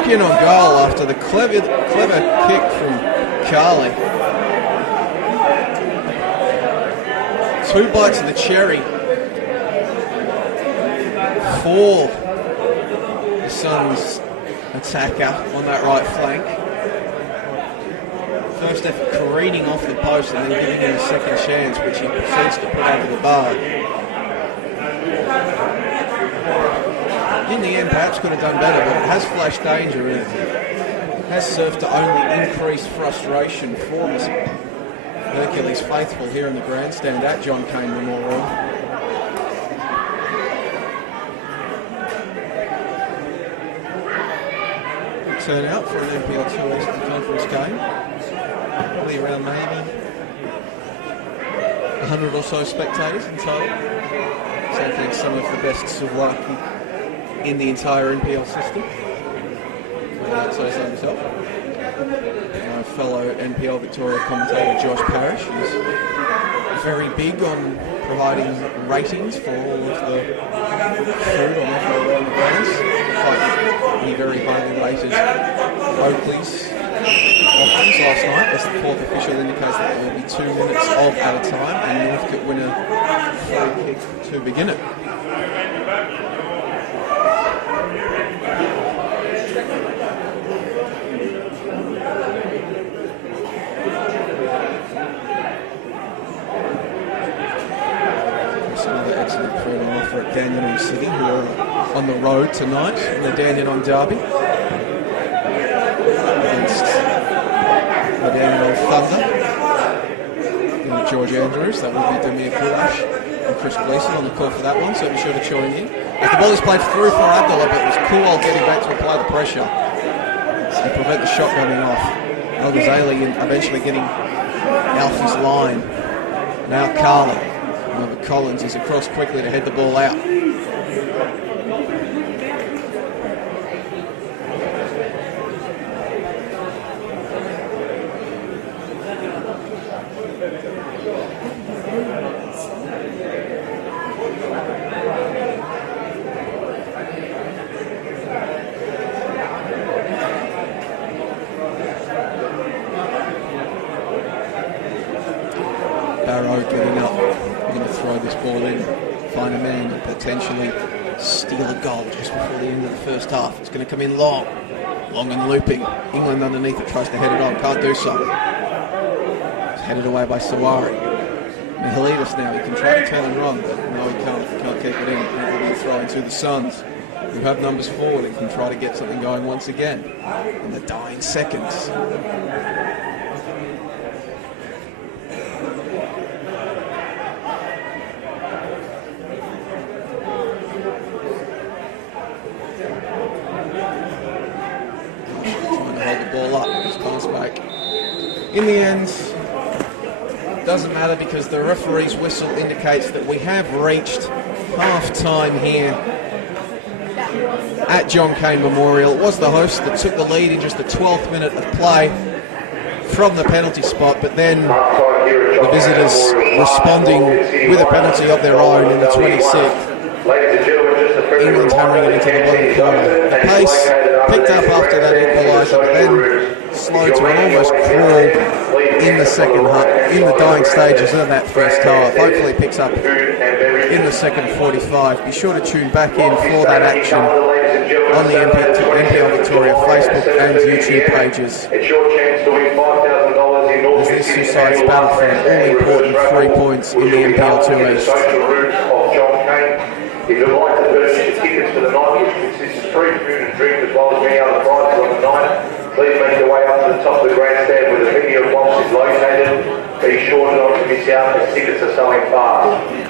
in on goal after the clever kick from Carly. 2 bites of the cherry for the Suns attacker on that right flank. First effort careening off the post and then giving him a second chance, which he proceeds to put over the bar. In the end, perhaps could have done better, but it has flashed danger and it has served to only increase frustration for the Hercules faithful here in the grandstand at John Cain Memorial. Good turnout for an NPL 2 Eastern Conference game. Probably around maybe 100 or so spectators in total. Certainly some of the best of luck in the entire NPL system. I'd say so himself. My fellow NPL Victoria commentator Josh Parrish is very big on providing ratings for all of the food on offer around the grounds. He very highly rated Oakley's offerings last night, as the fourth official indicates that there will be 2 minutes of added time and Northcote win a free kick to begin it. For Dandenong City, who are on the road tonight in the Dandenong Derby against the Dandenong Thunder in George Andrews. That will be Demir Kulash and Chris Gleeson on the call for that one, so be sure to join in. As the ball is played through for Abdullah, but it was Kual getting back to apply the pressure to prevent the shot coming off. Al Ghazali eventually getting Alfie's line. Now Carly. Collins is across quickly to head the ball out. Barrow getting up. Going to throw this ball in, find a man and potentially steal a goal just before the end of the first half. It's going to come in long and looping. England underneath it tries to head it on, can't do so. It's headed away by Sawari. Mihalidis now, he can try to turn and run, but no, he can't keep it in. It will be a throw into the Suns, who have numbers forward and can try to get something going once again in the dying seconds. Ball up, just pass back. In the end, doesn't matter because the referee's whistle indicates that we have reached half-time here at John Cain Memorial. It was the host that took the lead in just the 12th minute of play from the penalty spot, but then the visitors responding with a penalty of their own in the 26th. England hammering it into the bottom corner. The pace picked up after that equaliser, but then slowed to an almost crawl in the second half, in the dying stages of that first half. Hopefully picks up in the second 45. Be sure to tune back in for that action ladies and gentlemen, on the NPL Victoria Facebook and YouTube pages. It's your chance to win $5,000 in North As these two Sydney's sides annual battle for Last an Man all-important Reverse 3 Raffle, points in which the will be NPL held 2 in the East. social rooms of John Kane. If you'd like to purchase your tickets for the night, which consists of free food and drink as well as many other prizes on the night, please make your way up to the top of the grandstand where the venue of box is located. Be sure not to miss out as tickets are selling fast.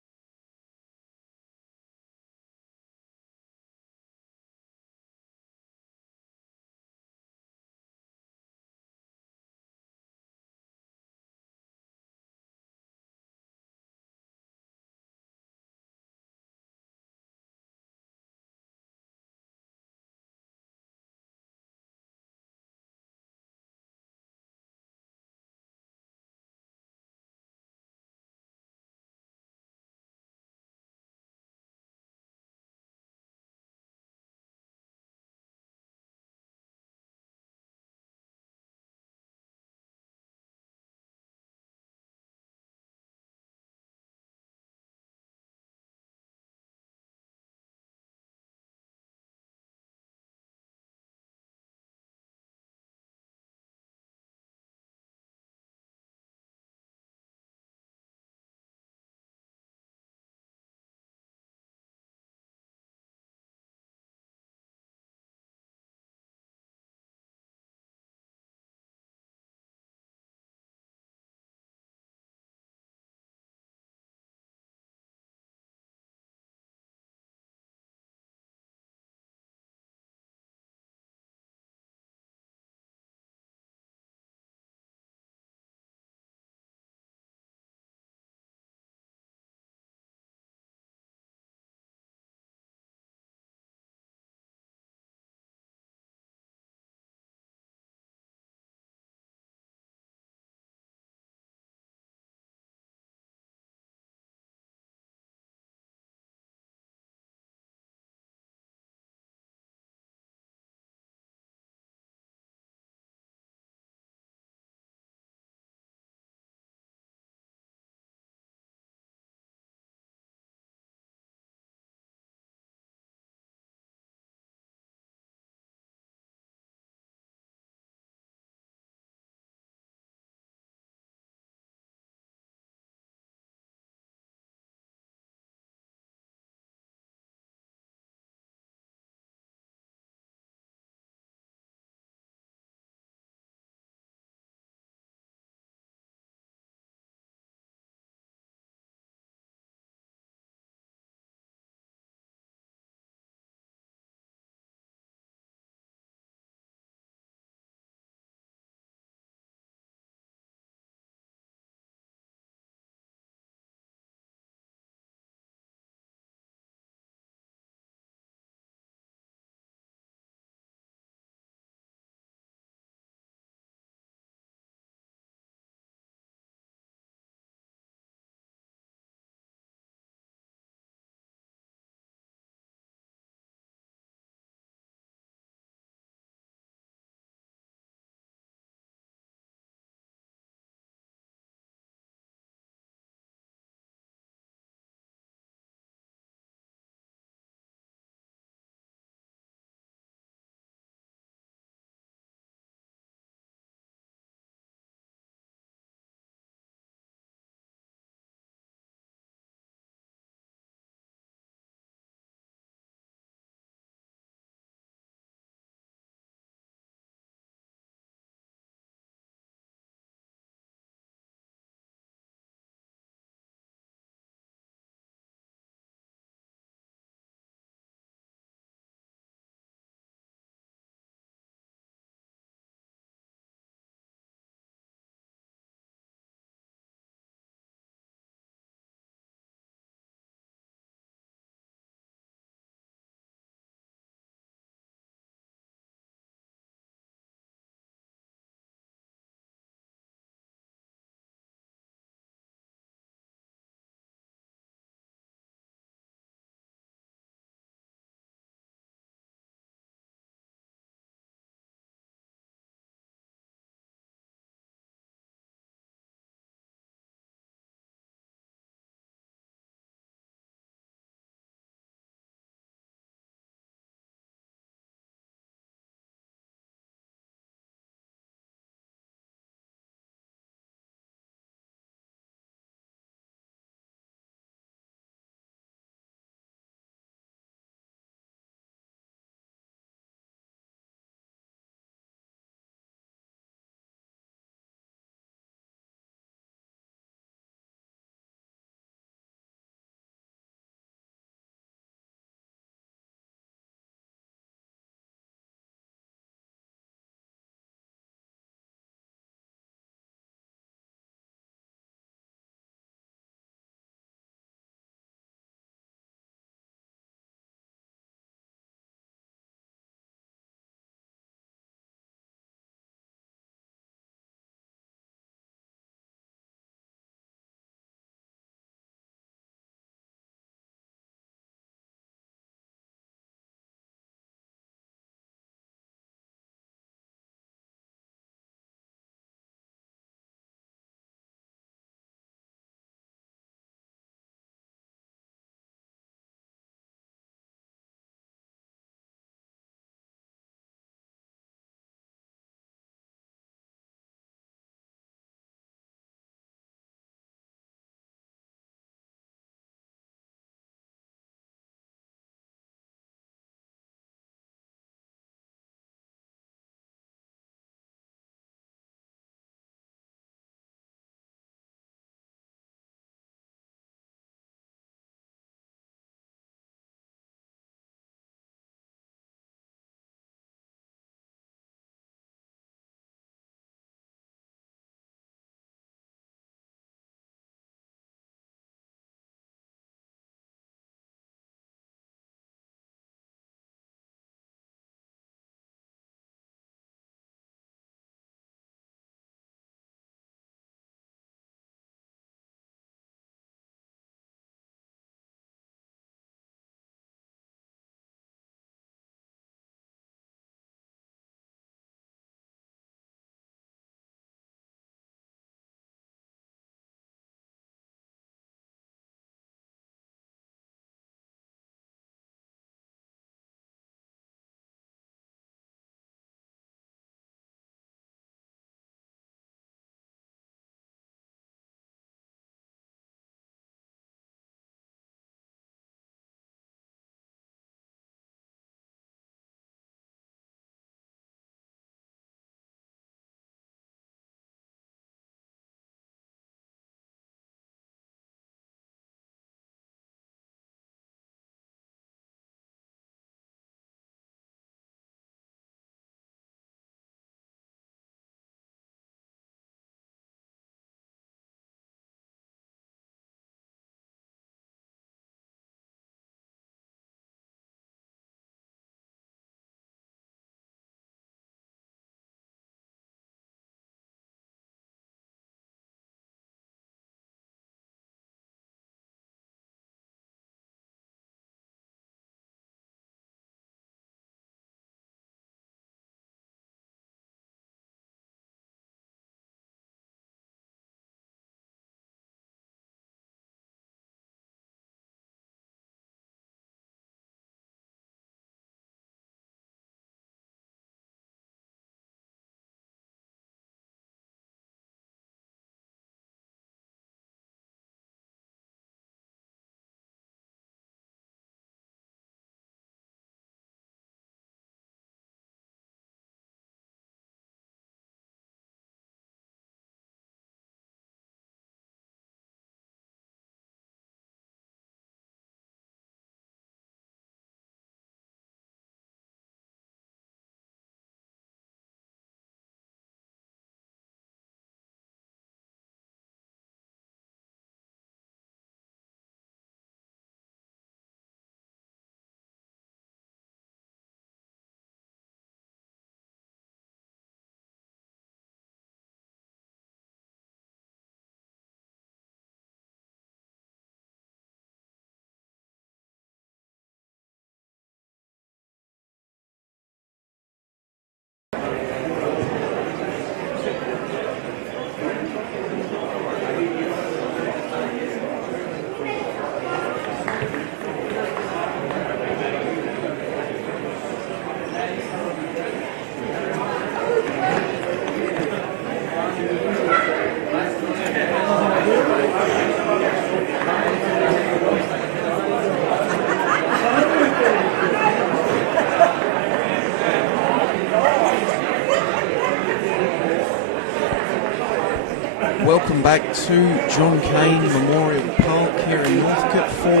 back to John Cain Memorial Park here in Northcote for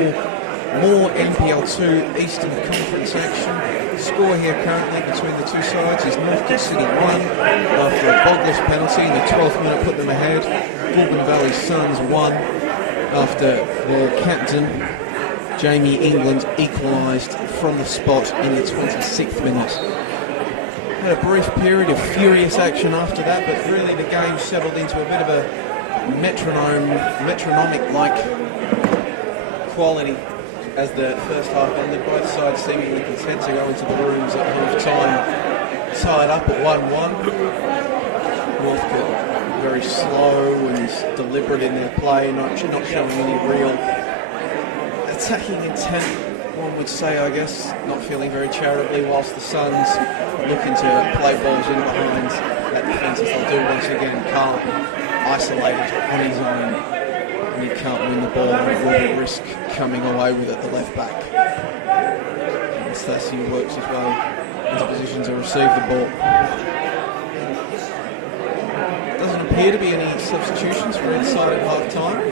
more NPL2 Eastern Conference action. Score here currently between the two sides is Northcote City 1 after a Bogless penalty in the 12th minute put them ahead. Goulburn Valley Suns 1 after their captain Jamie England equalised from the spot in the 26th minute. Had a brief period of furious action after that, but really the game settled into a bit of a metronomic-like quality as the first half ended. Both sides seemingly content to go into the rooms at half-time, tied up at 1-1. Northcote very slow and deliberate in their play, not showing any real attacking intent, one would say, I guess, not feeling very charitably, whilst the Suns looking to play balls in behind that defence as they'll do once again. Carl isolated on his own, and he can't win the ball and will risk coming away with it, the left back. And Stacey works his way into position to receive the ball. Doesn't appear to be any substitutions for inside at half time.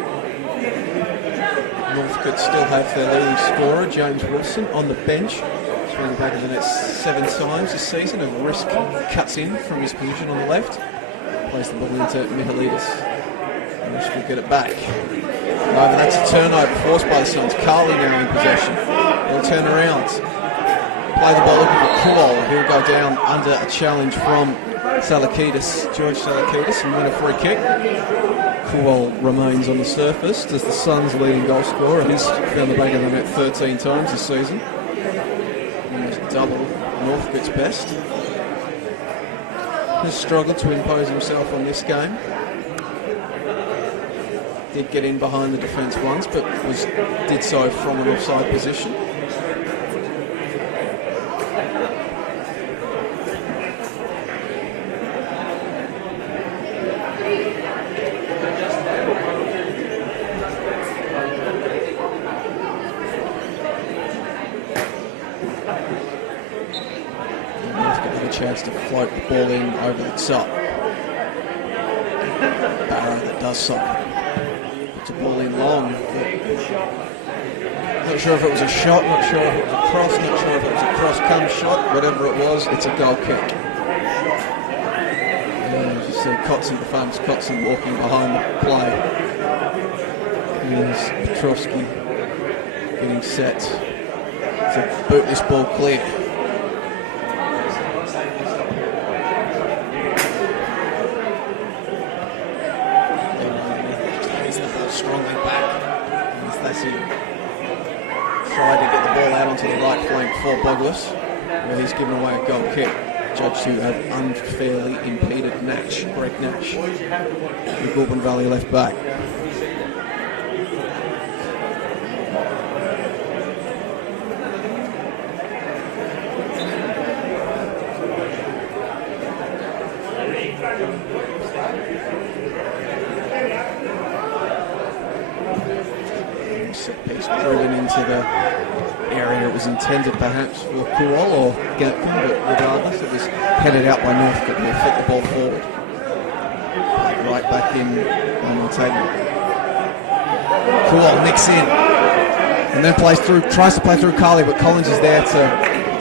Northcote still have their leading scorer, James Wilson, on the bench. He's run the back of the net 7 times this season, and Risk cuts in from his position on the left. Plays the ball into Mihalidis. And Risk will get it back. However, that's a turnover forced by the Suns. Carly now in possession. They'll turn around. Play the ball looking for Kuol. He'll go down under a challenge from George Salakidis, and win a free kick. Kuol remains on the surface as the Suns' leading goal scorer. He's found the back of the net 13 times this season. Almost double Northcote's best. Has struggled to impose himself on this game. Did get in behind the defence once, but did so from an offside position. Chance to float the ball in over the top. Barrow that does so. Puts the ball in long. Not sure if it was a shot, not sure if it was a cross, not sure if it was a cross-come shot. Whatever it was, it's a goal kick. And as you see Kotson, the famous Kotson, walking behind the play. Here's Petrovsky getting set to boot this ball clear. Strongly back. Tried to get the ball out onto the right flank for Bogless, where he's given away a goal kick. Judged to have unfairly impeded Greg Nash, the Goulburn Valley left back. Set piece driven into the area it was intended perhaps for Kuol or Gatkin, but regardless it was headed out by Northcote, who flicked the ball forward. Right back in on the table. Kuol nicks in and then tries to play through Carly, but Collins is there to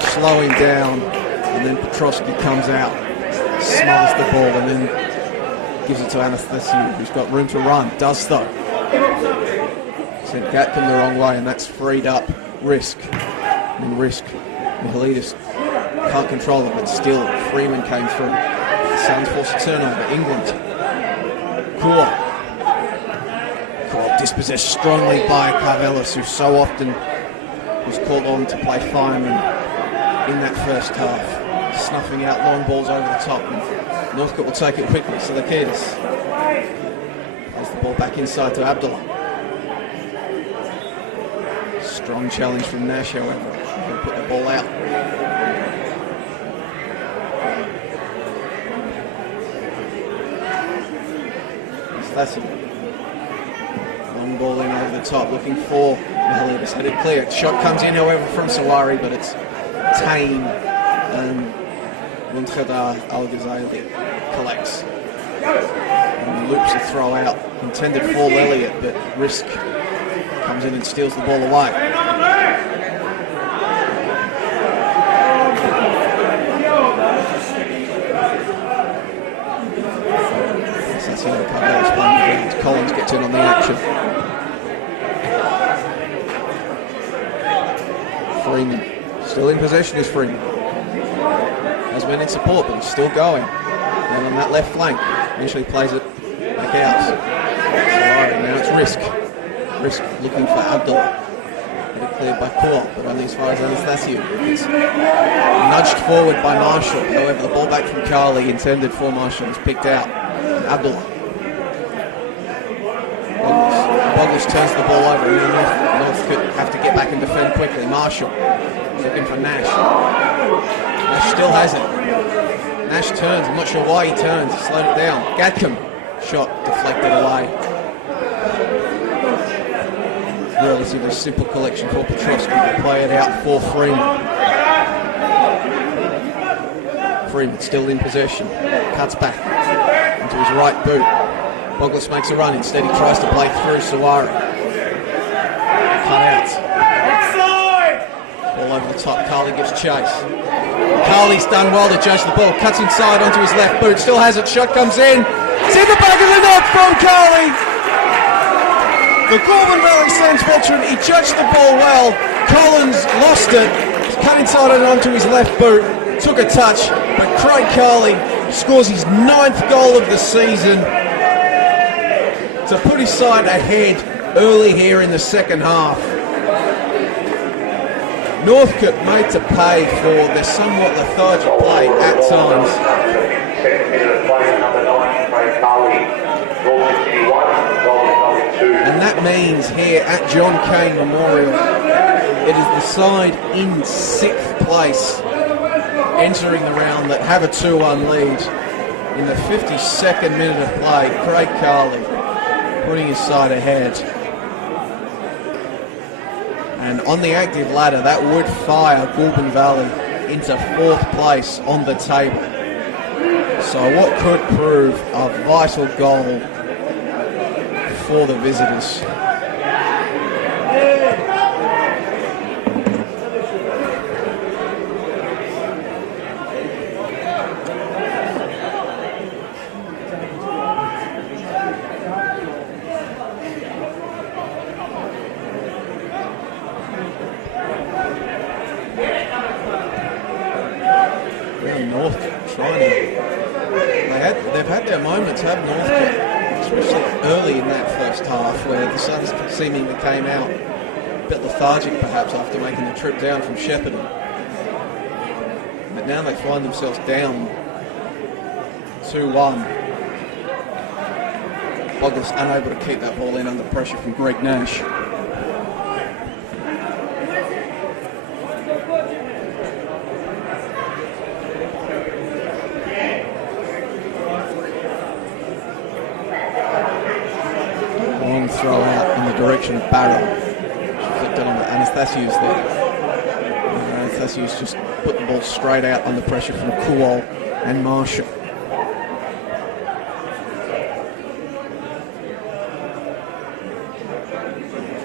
slow him down, and then Petrovsky comes out, smothers the ball and then gives it to Anastasiou, who's got room to run, does though. Sent Gatkin the wrong way, and that's freed up Risk. And Risk, Mihalidis can't control it, but still Freeman came through. The Suns forced a turnover. England. Kuol dispossessed strongly by Carvelis, who so often was called on to play fireman in that first half, snuffing out long balls over the top. And Northcote will take it quickly. Salakidis plays the ball back inside to Abdullah. Strong challenge from Nash, however. He'll put the ball out. That's long ball in over the top, looking for Mihalidis. Had it clear. Shot comes in, however, from Solari, but it's tame, and Munkhadar Al-Ghazali collects and loops a throw out intended for Elliott, but Risk comes in and steals the ball away. Collins gets in on the action. Freeman still in possession is Freeman. Has been in support, but he's still going. And on that left flank, eventually plays it back out. So, now it's Risk. Risk looking for Abdullah. Get it cleared by Cool, but only as far as Anastasiou. It's nudged forward by Marshall. However, the ball back from Carly, intended for Marshall, is picked out. Abdullah. Boggles turns the ball over, and Northcote have to get back and defend quickly. Marshall looking for Nash. Nash still has it. Nash turns, I'm not sure why he turns, he slowed it down. Gatcombe, shot deflected away. Relatively simple collection for Petrovsky to play it out for Freeman. Freeman still in possession, cuts back into his right boot. Boggles makes a run, instead he tries to play through Sawari. Cut out. All over the top, Carly gives chase. Carly's done well to judge the ball, cuts inside onto his left boot, still has it, shot comes in. It's in the back of the net from Carly. The Goulburn Valley Sands veteran, he judged the ball well. Collins lost it, cut inside and onto his left boot, took a touch, but Craig Carly scores his 9th goal of the season to put his side ahead early here in the second half. Northcote made to pay for their somewhat lethargic play at times. And that means here at John Cain Memorial, it is the side in 6th place entering the round that have a 2-1 lead. In the 52nd minute of play, Craig Carly putting his side ahead. And on the active ladder, that would fire Goulburn Valley into 4th place on the table. So what could prove a vital goal for the visitors. They've had their moments, haven't Northcote? Especially early in that first half, where the Suns seemingly came out a bit lethargic, perhaps, after making the trip down from Shepparton. But now they find themselves down 2-1. Boggles unable to keep that ball in under pressure from Greg Nash. Throw out in the direction of Barrow. Flicked it on to Anastasiou's there. Anastasiou's just put the ball straight out under pressure from Kuol and Marshall.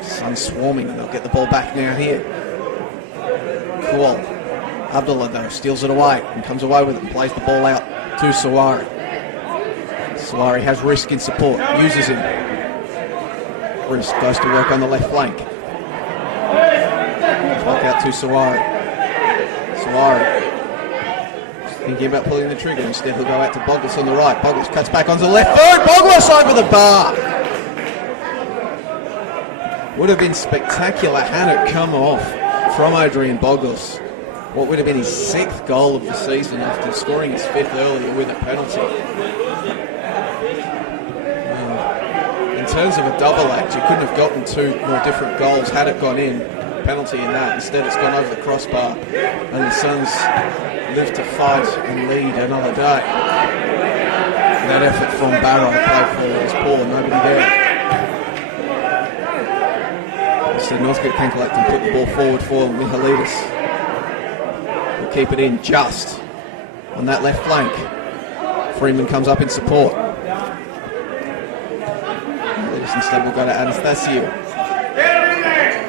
Sun swarming, and they'll get the ball back now here. Kuol. Abdullah though steals it away and comes away with it and plays the ball out to Sawari. Sawari has Risk in support, uses him. Risk goes to work on the left flank. Back out to Sawari. Sawari thinking about pulling the trigger. Instead he'll go out to Boggles on the right. Boggles cuts back onto the left. Third, Boggles over the bar. Would have been spectacular had it come off from Adrian Boggles. What would have been his 6th goal of the season after scoring his 5th earlier with a penalty. In terms of a double act, you couldn't have gotten 2 more different goals had it gone in. Penalty in that. Instead, it's gone over the crossbar, and the Suns live to fight and lead another day. That effort from Barrow played for was poor, nobody there. Instead, Northcote can collect and put the ball forward for Mihalidis. We'll keep it in just on that left flank. Freeman comes up in support. This instead will go to Anastasio.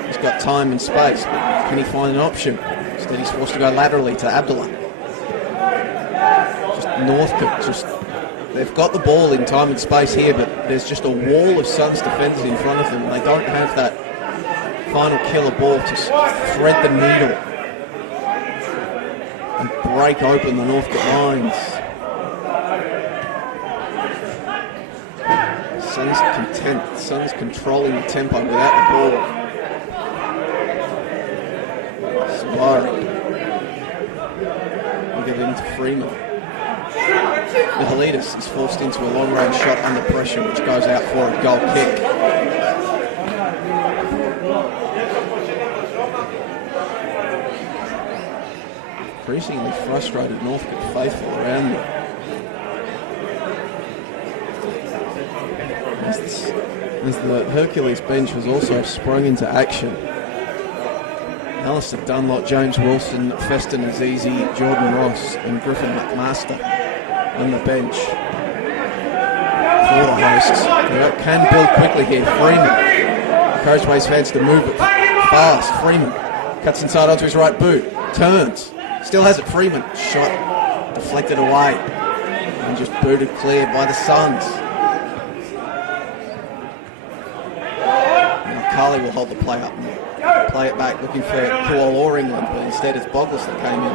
He's got time and space, but can he find an option? Instead he's forced to go laterally to Abdullah. Just Northcote, they've got the ball in time and space here, but there's just a wall of Suns defenders in front of them. They don't have that final killer ball to thread the needle and break open the Northcote lines. Suns content, Suns controlling the tempo without the ball. Sawari. We get it into Freeman. Michailidis is forced into a long-range shot under pressure, which goes out for a goal kick. Increasingly frustrated Northcote faithful around them. As the Hercules bench was also sprung into action. Alistair Dunlop, James Wilson, Feston Azizi, Jordan Ross and Griffin McMaster on the bench for the hosts. They can build quickly here. Freeman encourages fans to move it fast. Freeman cuts inside onto his right boot, turns, still has it. Freeman shot deflected away and just booted clear by the Suns. Carly will hold the play up and play it back, looking for Kuala or England, but instead it's Boglis that came in.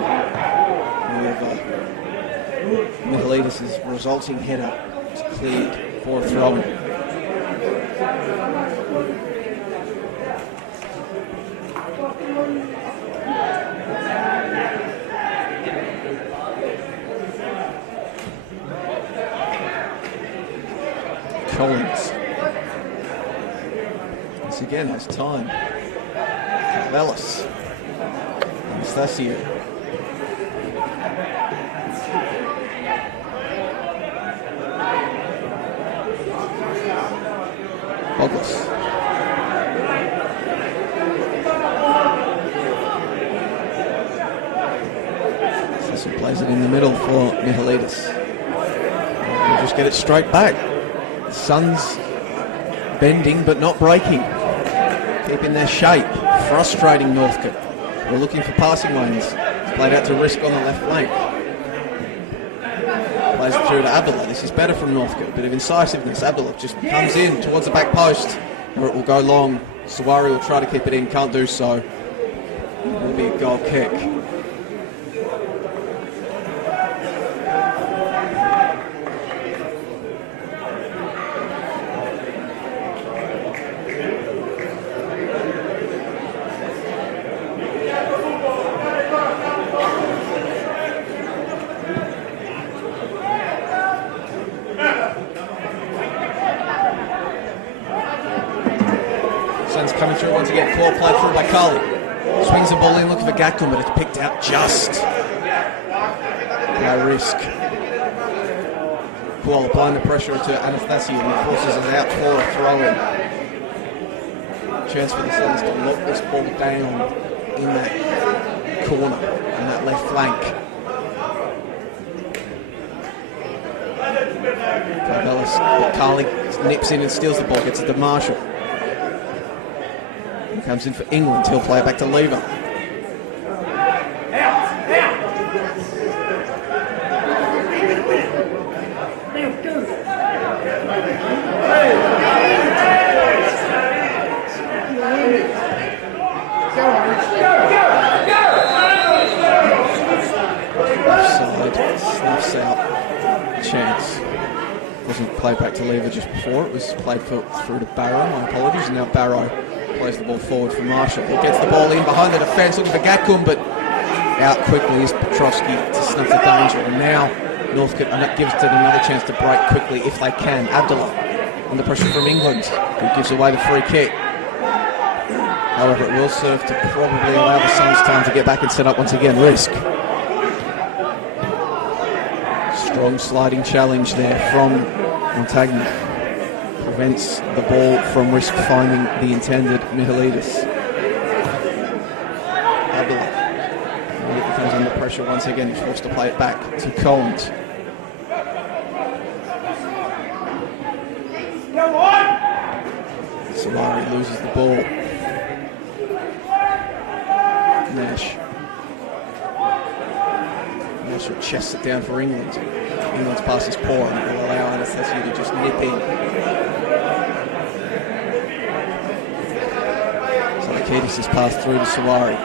Michailidis' resulting header is cleared for a throw-in. Collins. Again has time. Velas. Anastasio. Boglis. Sisson plays it in the middle for Michailidis. We'll just get it straight back. The Suns bending but not breaking. Keeping their shape, frustrating Northcote. We're looking for passing lanes. It's played out to Risk on the left flank. Plays it through to Abdullah. This is better from Northcote. Bit of incisiveness. Abdullah just comes in towards the back post, or it will go long. Sawari will try to keep it in, can't do so. It will be a goal kick. Coming through once again, claw played through by Carly. Swings the ball in, looking for Gakum, but it's picked out just by Risk. Kuala applying the pressure to Anastasio and he forces it out for a throw-in. Chance for the Suns to lock this ball down in that corner, on that left flank. Carly nips in and steals the ball, gets it to Marshall. Comes in for England, he'll play it back to Lever. Offside, snuffs out chance. Wasn't played back to Lever just before, it was played through to Barrow, my apologies, and now Barrow plays the ball forward for Marshall. He gets the ball in behind the defence, looking for Gakum, but out quickly is Petrovski to snuff the danger. And now Northcote gives it another chance to break quickly if they can. Abdullah under pressure from England, who gives away the free kick. However, it will serve to probably allow the Suns time to get back and set up once again. Risk. Strong sliding challenge there from Montagna. Prevents the ball from Risk finding the intended Michailidis. Abdullah comes under pressure once again. He's forced to play it back to Collins. Solari loses the ball. Nash will chest it down for England. England's pass is poor and it will allow Anastasia to just nip in. Sarkidis has passed through to Solari.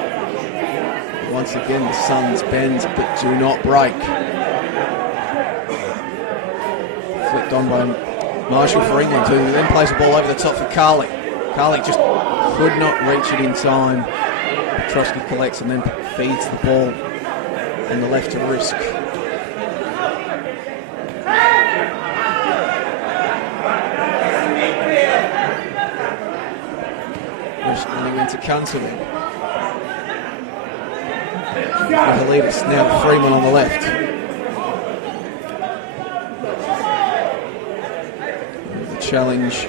Once again, the Suns bend but do not break. Flicked on by Marshall for England, who then plays the ball over the top for Carly. Carly just could not reach it in time. Petrosky collects and then feeds the ball on the left to Risk. Risk running into Canterbury. Michaelidis now to Freeman on the left. The challenge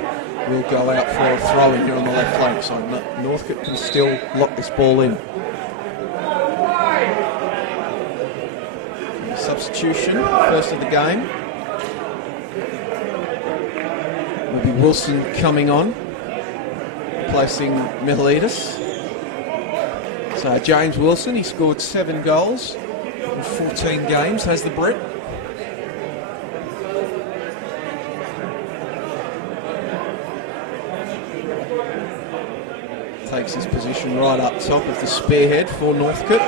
will go out for a throw-in here on the left flank, so Northcote can still lock this ball in. Substitution, first of the game. Will be Wilson coming on, replacing Michaelidis. So James Wilson, he scored 7 goals in 14 games, has the Brit. Takes his position right up top of the spearhead for Northcote.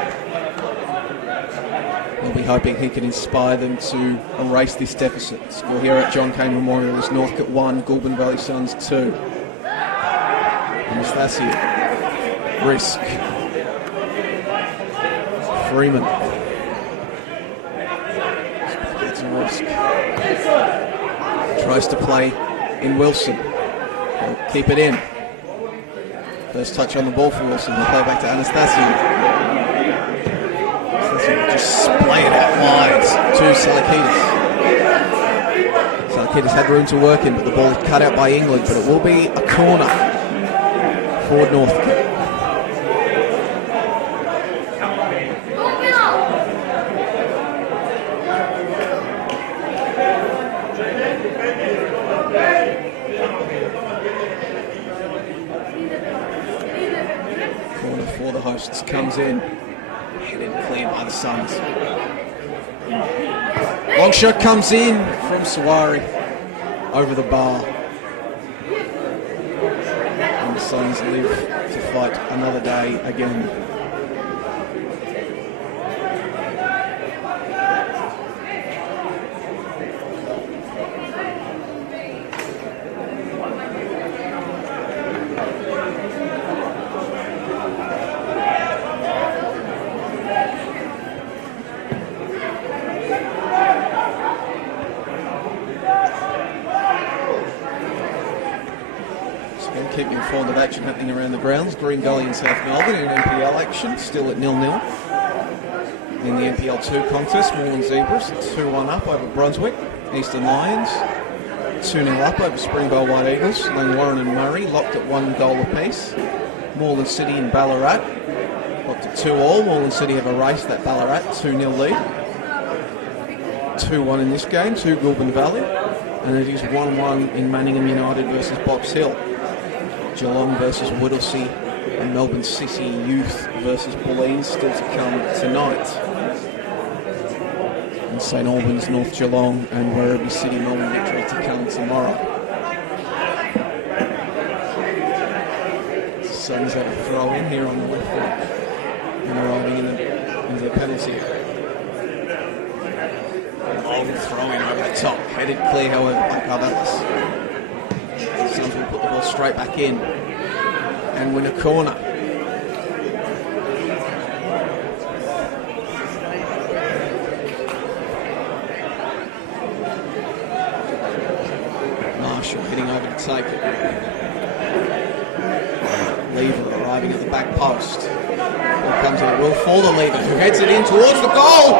We'll be hoping he can inspire them to erase this deficit. Score here at John Cain Memorial is Northcote 1, Goulburn Valley Suns 2. Anastasia, Risk, Freeman. Gets a Risk. Tries to play in Wilson. He'll keep it in. First touch on the ball for Wilson. We'll play back to Anastasia. Anastasia will just splay it out wide to Salakidis. Salakidis had room to work in, but the ball is cut out by England. But it will be a corner for Northcote. Comes in, headed clear by the Suns. Long shot comes in from Sawari over the bar. And the Suns live to fight another day again. Keeping informed of action happening around the grounds. Green Gully in South Melbourne in NPL action, still at 0-0. In the NPL 2 contest, Moreland Zebras 2-1 up over Brunswick. Eastern Lions 2-0 up over Springvale White Eagles. Langwarrin and Murray locked at 1 goal apiece. Moreland City and Ballarat locked at 2-all. Moreland City have erased that Ballarat 2-0 lead. 2-1 in this game to Goulburn Valley. And it is 1-1 in Manningham United versus Box Hill. Geelong versus Whittlesea and Melbourne City Youth versus Bulleen still to come tonight. And St Albans, North Geelong and Werribee City Melbourne Victory to come tomorrow. Suns have a throw in here on the left flank and arriving in the penalty area. Long throw in over the top, headed clear however by Carvelis. Suns will put the ball straight back in and win a corner. Marshall heading over to take it. Lever arriving at the back post. Ball comes in, it will fall to Lever, who heads it in towards the goal.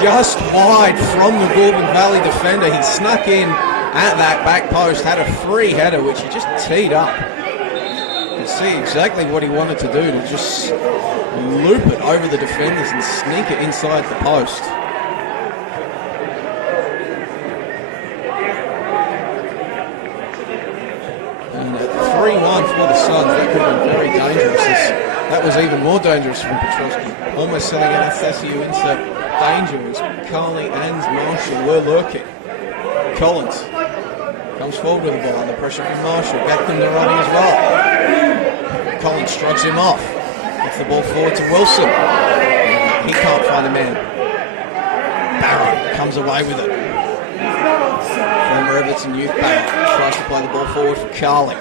Just wide from the Goulburn Valley defender. He snuck in at that back post, had a free header which he just teed up. You can see exactly what he wanted to do, to just loop it over the defenders and sneak it inside the post. And at 3-1 for the Suns. That could have been very dangerous. That was even more dangerous from Petrovsky, almost sending Anastasiou into danger as Carney and Marshall were lurking. Collins comes forward with the ball under pressure from Marshall. Back them to running as well. Collins shrugs him off. Gets the ball forward to Wilson. He can't find a man. Barron comes away with it. Former Everton youth Barron tries to play the ball forward for Carly.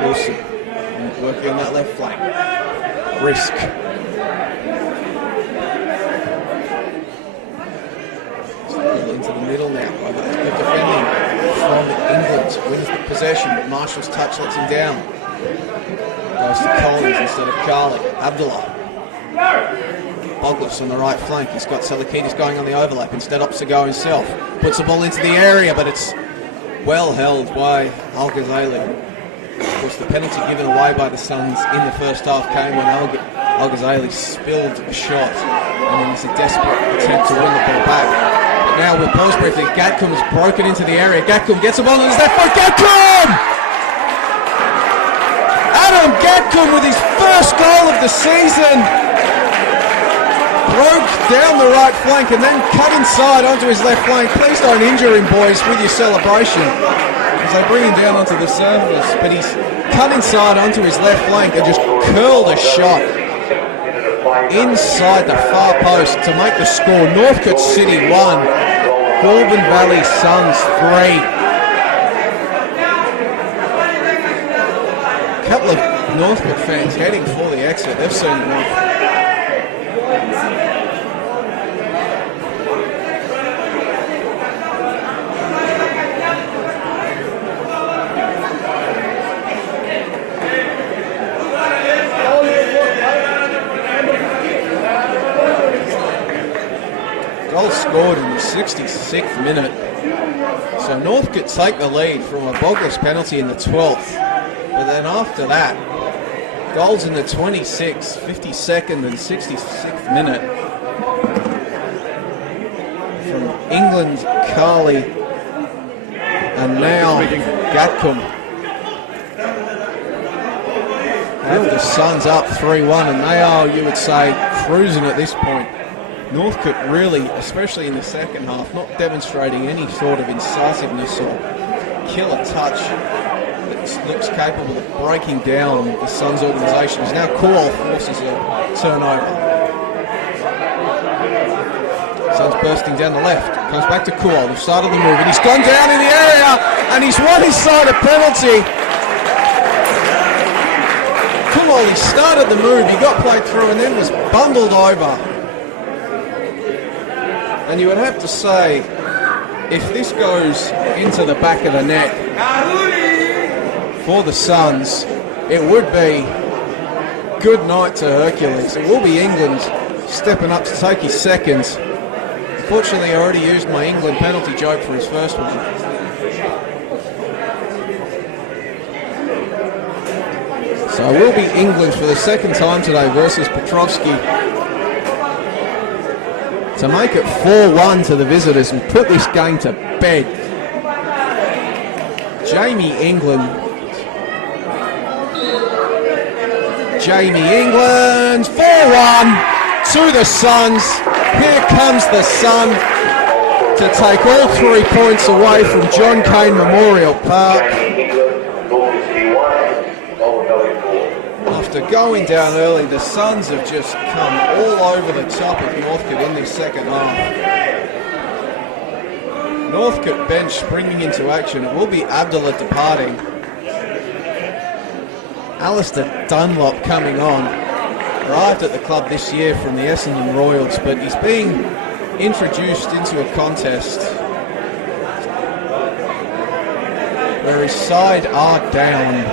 Wilson working on that left flank. Risk. Into the middle now. Good defending from England. Wins the possession, but Marshall's touch lets him down. Goes to Collins instead of Carly. Abdullah. Boglis on the right flank. He's got Selekidis going on the overlap. Instead opts to go himself. Puts the ball into the area, but it's well held by Al-Ghazali. Of course, the penalty given away by the Suns in the first half came when Al-Ghazali spilled a shot, and then it's a desperate attempt to win the ball back. But now we'll pause briefly. Gatcomb has broken into the area. Gatcomb gets the ball on his left foot. Gatcomb! Adam Gatcomb with his first goal of the season. Broke down the right flank and then cut inside onto his left flank. Please don't injure him, boys, with your celebration. They bring him down onto the surface, but he's cut inside onto his left flank and just curled a shot inside the far post to make the score. Northcote City 1, Goulburn Valley Suns 3. A couple of Northcote fans heading for the exit. They've seen enough. Goal scored in the 66th minute. So Northcote take the lead from a Boglis penalty in the 12th. But then after that, goals in the 26th, 52nd and 66th minute from England, Carly, and now Gatcomb. Have the Suns up 3-1, and they are, you would say, cruising at this point. Northcote really, especially in the second half, not demonstrating any sort of incisiveness or killer touch that looks capable of breaking down the Suns' organisation. As now Kual forces a turnover. Suns bursting down the left, comes back to Kual, who started the move, and he's gone down in the area, and he's won his side a penalty. Kual, he started the move, he got played through, and then was bundled over. And you would have to say, if this goes into the back of the net for the Suns, it would be good night to Hercules. It will be England stepping up to take his second. Fortunately, I already used my England penalty joke for his first one. So it will be England for the second time today versus Petrovsky, to make it 4-1 to the visitors and put this game to bed. Jamie England, 4-1 to the Suns. Here comes the Sun to take all 3 points away from John Cain Memorial Park. After going down early, the Suns have just come all over the top of Northcote in this second half. Northcote bench springing into action. It will be Abdullah departing. Alistair Dunlop coming on. Arrived at the club this year from the Essendon Royals, but he's being introduced into a contest where his side are down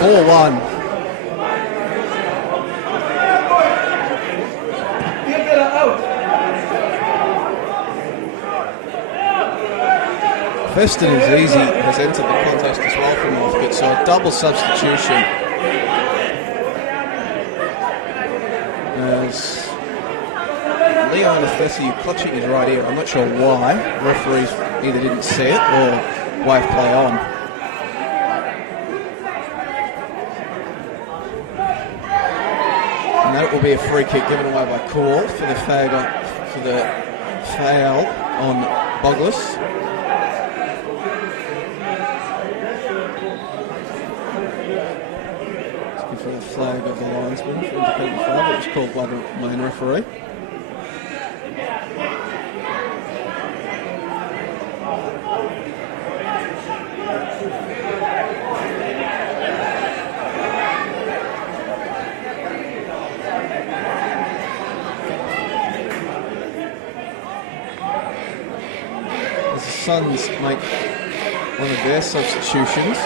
4-1. Feston has entered the contest as well for Northcote, so a double substitution as Leo Anastasiou clutching his right ear. I'm not sure why. Referees either didn't see it or wave play on. And that will be a free kick given away by Cool for the foul on Boglis. For the flag of the linesman for independent foul, but it was called by the main referee. As the Suns make one of their substitutions,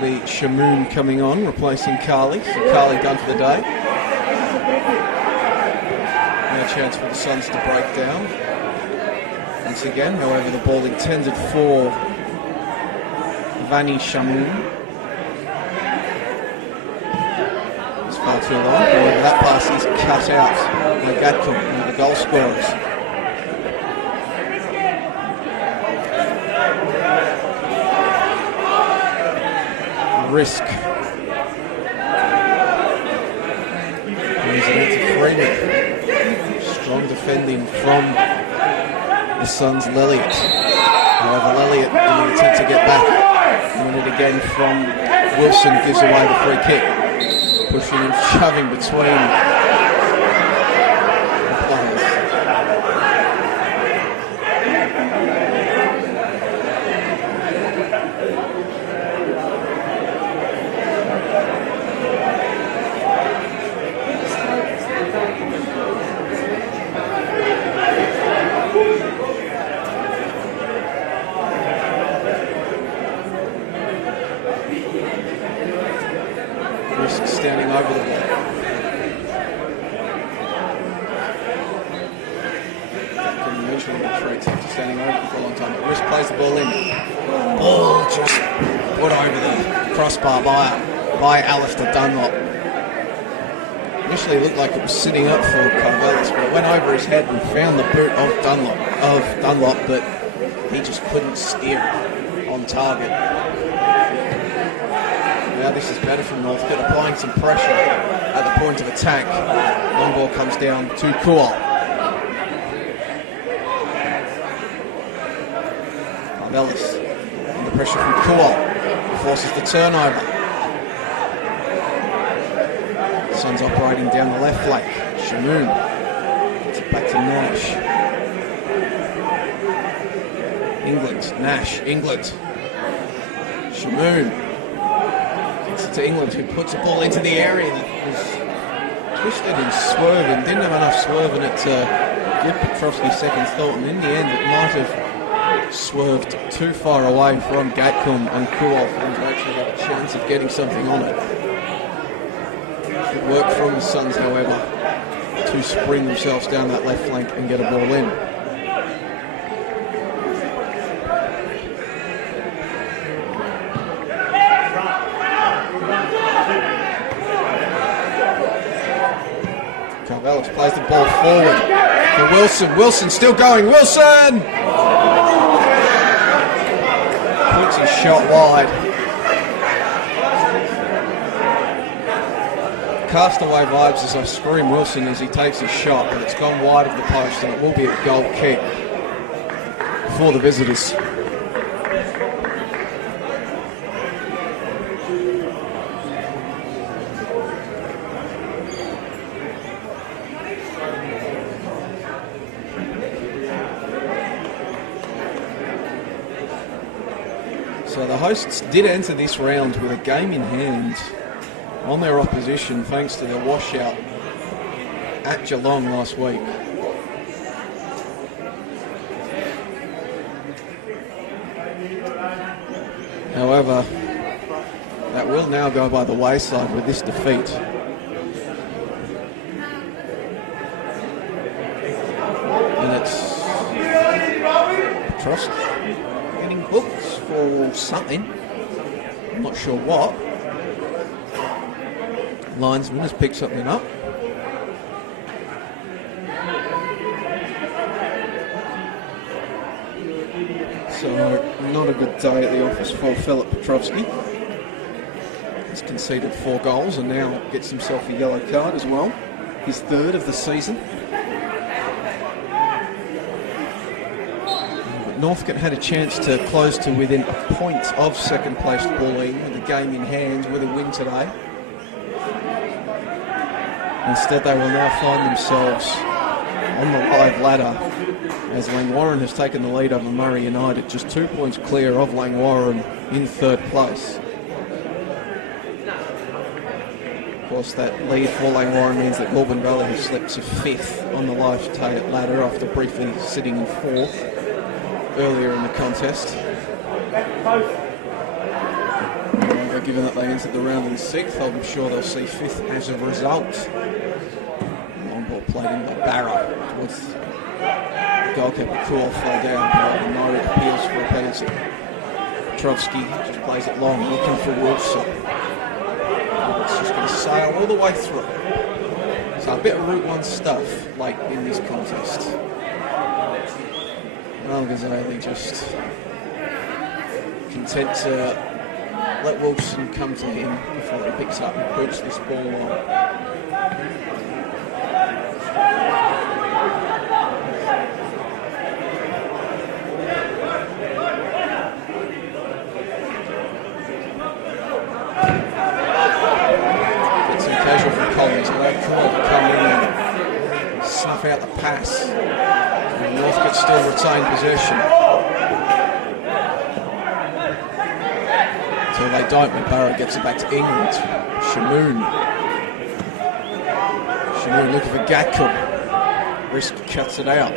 be Shamoon coming on, replacing Carly. So Carly done for the day. No chance for the Suns to break down. Once again, however, the ball intended for Vanny Shamoon. It's far too long. However, that pass is cut out by Gatcombe, one of the goal scorers. Risk. Strong defending from the Suns' Lelliot. However, Lelliot in an attempt to get back. Win it again from Wilson, gives away the free kick. Pushing and shoving between the players. Standing over the ball. Can eventually retreat after standing over for a long time. But Risk plays the ball in. Ball just put over the crossbar by Alistair Dunlop. Initially it looked like it was sitting up for Carvelis, but it went over his head and found the boot of Dunlop, but he just couldn't steer it on target. Now this is better from Northcote, applying some pressure at the point of attack. Long ball comes down to Kual. Carvelis under pressure from Kual, forces the turnover. Suns operating down the left flank. Shamoon gets it back to Nash. England. Shamoon. To England, who puts the ball into the area that was twisted and swerving, didn't have enough swerving it to give Petrovsky second thought, and in the end it might have swerved too far away from Gatcombe and Kual for them to actually have a chance of getting something on it. Good work from the Suns, however, to spring themselves down that left flank and get a ball in. Carvelis plays the ball forward for Wilson. Wilson still going. Wilson! Puts his shot wide. Castaway vibes as I scream Wilson as he takes his shot, but it's gone wide of the post and it will be a goal kick for the visitors. So the hosts did enter this round with a game in hand on their opposition thanks to their washout at Geelong last week. However, that will now go by the wayside with this defeat. And it's Petrovsky getting booked for something. I'm not sure what. linesman has picked something up. So, not a good day at the office for Philip Petrovsky. He's conceded 4 goals and now gets himself a yellow card as well. His 3rd of the season. Northcote had a chance to close to within a point of second place Goulburn with the game in hand with a win today. Instead, they will now find themselves on the live ladder as Langwarren has taken the lead over Murray United, just 2 points clear of Langwarren in 3rd place. Of course, that lead for Langwarren means that Goulburn Valley has slipped to 5th on the live ladder after briefly sitting in 4th earlier in the contest. Given that they entered the round in 6th, I'm sure they'll see 5th as a result. Long ball played in by Barrow towards goalkeeper Cool, fell down, but no appeals for a penalty. Petrovsky just plays it long, looking for Wilson. It's just going to sail all the way through. So a bit of Route 1 stuff late in this contest. Well, Ghazali just content to let Wilson come to him before he picks up and puts this ball on. It's some casual from Collins, allowed Cool to come in and snuff out the pass. And Northcote still retain possession. Until they don't, when Barrow gets it back to England. Shamoon looking for Gatcombe. Risk cuts it out.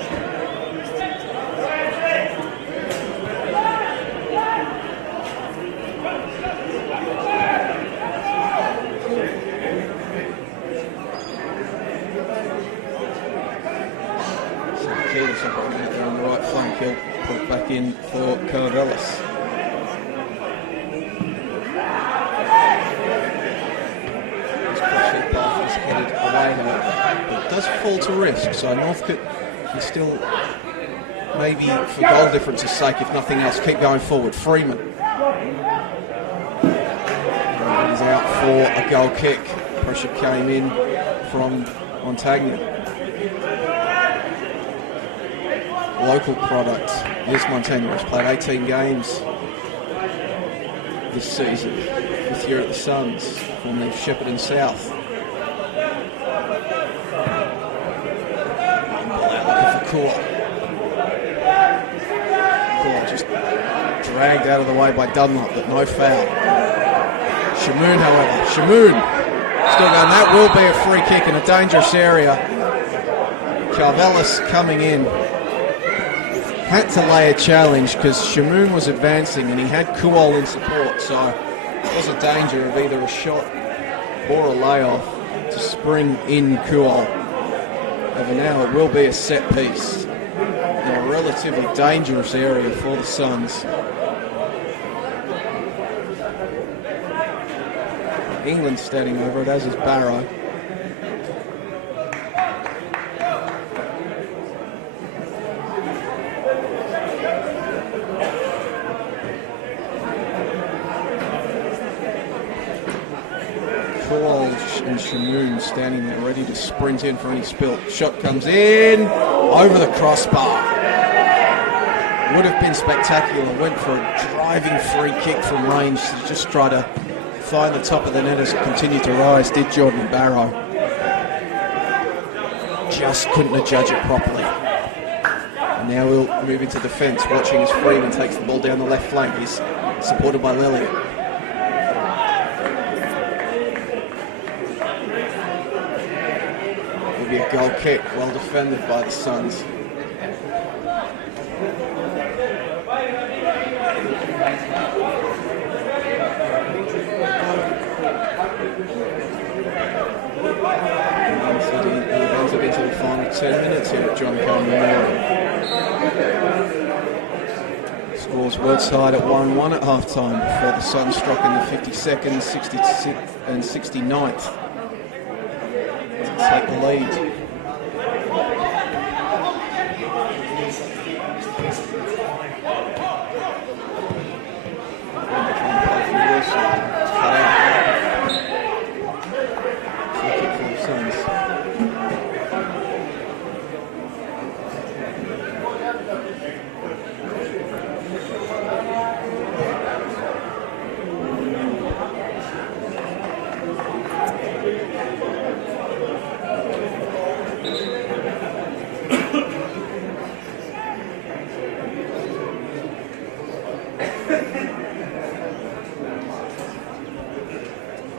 So Keyless on the right flank, he'll put it back in for Carvelis. It does fall to risk, so Northcote can still, maybe for goal difference's sake, if nothing else, keep going forward. Freeman is out for a goal kick. Pressure came in from Montagna. Local product. This Montagna has played 18 games this season, 5th year at the Suns from the Shepparton South. Cool just dragged out of the way by Dunlop, but no foul. Shamoon, however, still going. That will be a free kick in a dangerous area. Carvelis coming in. Had to lay a challenge because Shamoon was advancing and he had Kuol in support, so it was a danger of either a shot or a layoff to spring in Kuol. Over now it will be a set piece in a relatively dangerous area for the Suns. England standing over it, as is Barrow. And Shamoon standing there ready to sprint in for any spill. Shot comes in over the crossbar. Would have been spectacular. Went for a driving free kick from range to just try to find the top of the net as it continued to rise. Did Jordan Barrow. Just couldn't adjudge it properly. And now we'll move into defence, watching as Freeman takes the ball down the left flank. He's supported by Lillian. A goal kick, well defended by the Suns. We've entered into the final 10 minutes here at John Cone Memorial. Scores Woodside at 1-1 at half time before the Suns struck in the 52nd, 66th and 69th take the lead.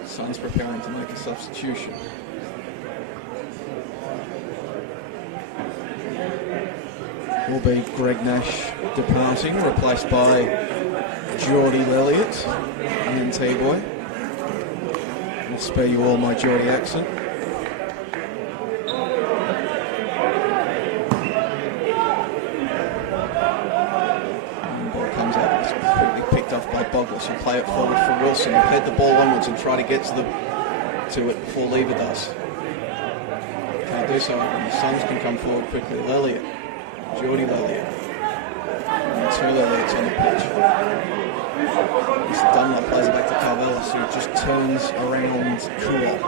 Suns preparing to make a substitution. Will be Greg Nash departing, replaced by Geordie Elliott, NT boy. I'll spare you all my Geordie accent. Will play it forward for Wilson. He'll head the ball onwards and try to get to it before Lever does. Can't do so. And the Suns can come forward quickly. Elliott, Geordie Elliott. And two Elliott's on the pitch. Mr. Dunlop plays it back to Carvelis, who just turns around Kua.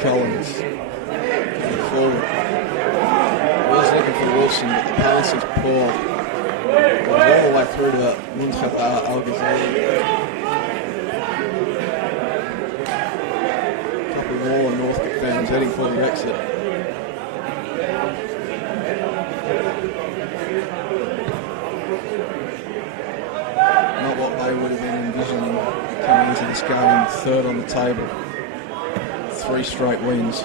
Collins going forward. Will's looking for Wilson, but the pass is poor. Goes all the way through to Northcote Al-Ghazali. A couple more Northcote fans heading for the exit. Not what they would have been envisioning coming into this game, third on the table. 3 straight wins.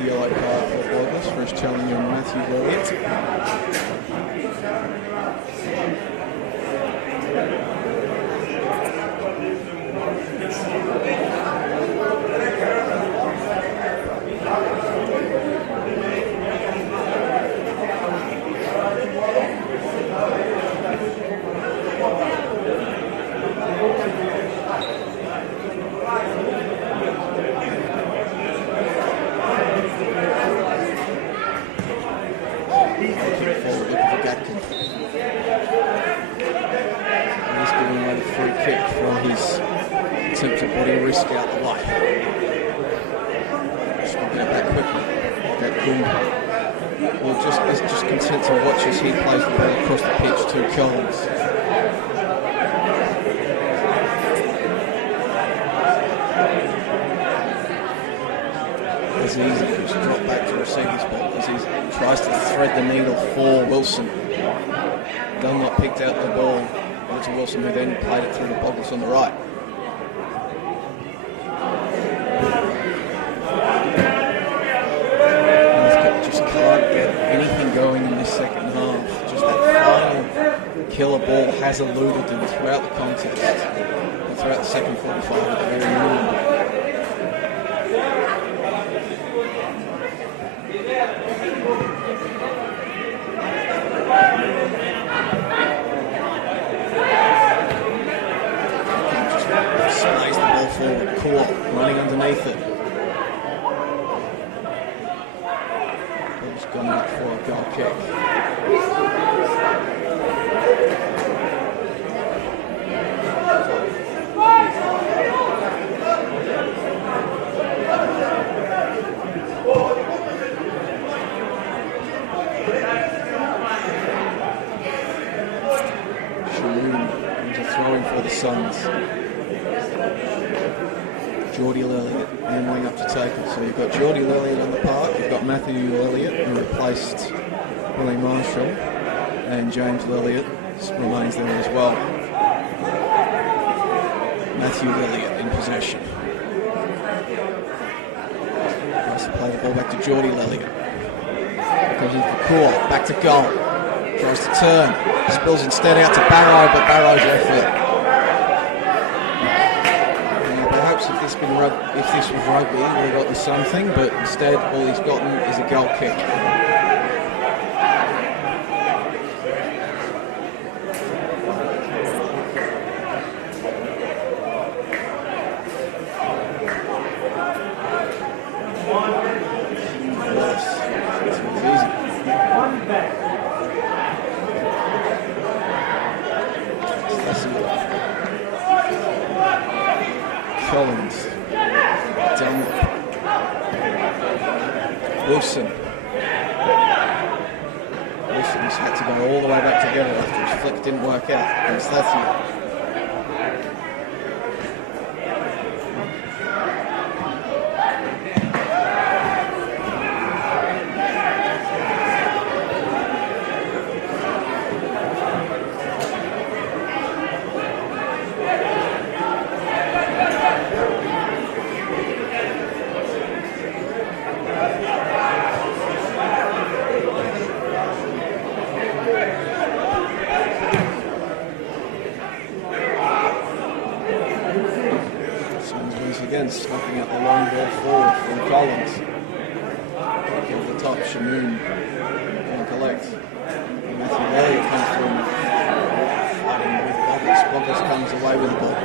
Yellow card for August for his challenge on Matthew Elliott. Attempted body risk out the way. Just get it back quickly. That Goulburn will is just content to watch as he plays the ball across the pitch to Collins. Azizi just dropped back to receive his ball. Azizi tries to thread the needle for Wilson. Dunlop picked out the ball to Wilson, who then played it through to Boggles on the right. Just can't get anything going in this second half. Just that final killer ball has eluded them throughout the contest and throughout the second 45 at the very end. Slays the ball forward, Cool running underneath it. Ball's gone out for a goal kick. Shamoon into throwing for the Suns. Geordie Elliott ambling up to take it. So you've got Geordie Elliott on the park, you've got Matthew Elliott, who replaced Willie Marshall, and James Elliott remains there as well. Matthew Elliott in possession. Tries to play the ball back to Geordie Elliott. Goes in for Cool, back to goal. Tries to turn, spills instead out to Barrow, but Barrow's effort if this was rugby, he would have got the same thing, but instead all he's gotten is a goal kick. Collins, Dunlop, Wilson. Wilson's had to go all the way back together after his flick didn't work out against Thathier. Again, snapping out the long ball forward from Collins. Over the top, Shamoon can collect. Matthew Elliott comes through fighting with Boggles. Boggles comes away with the ball.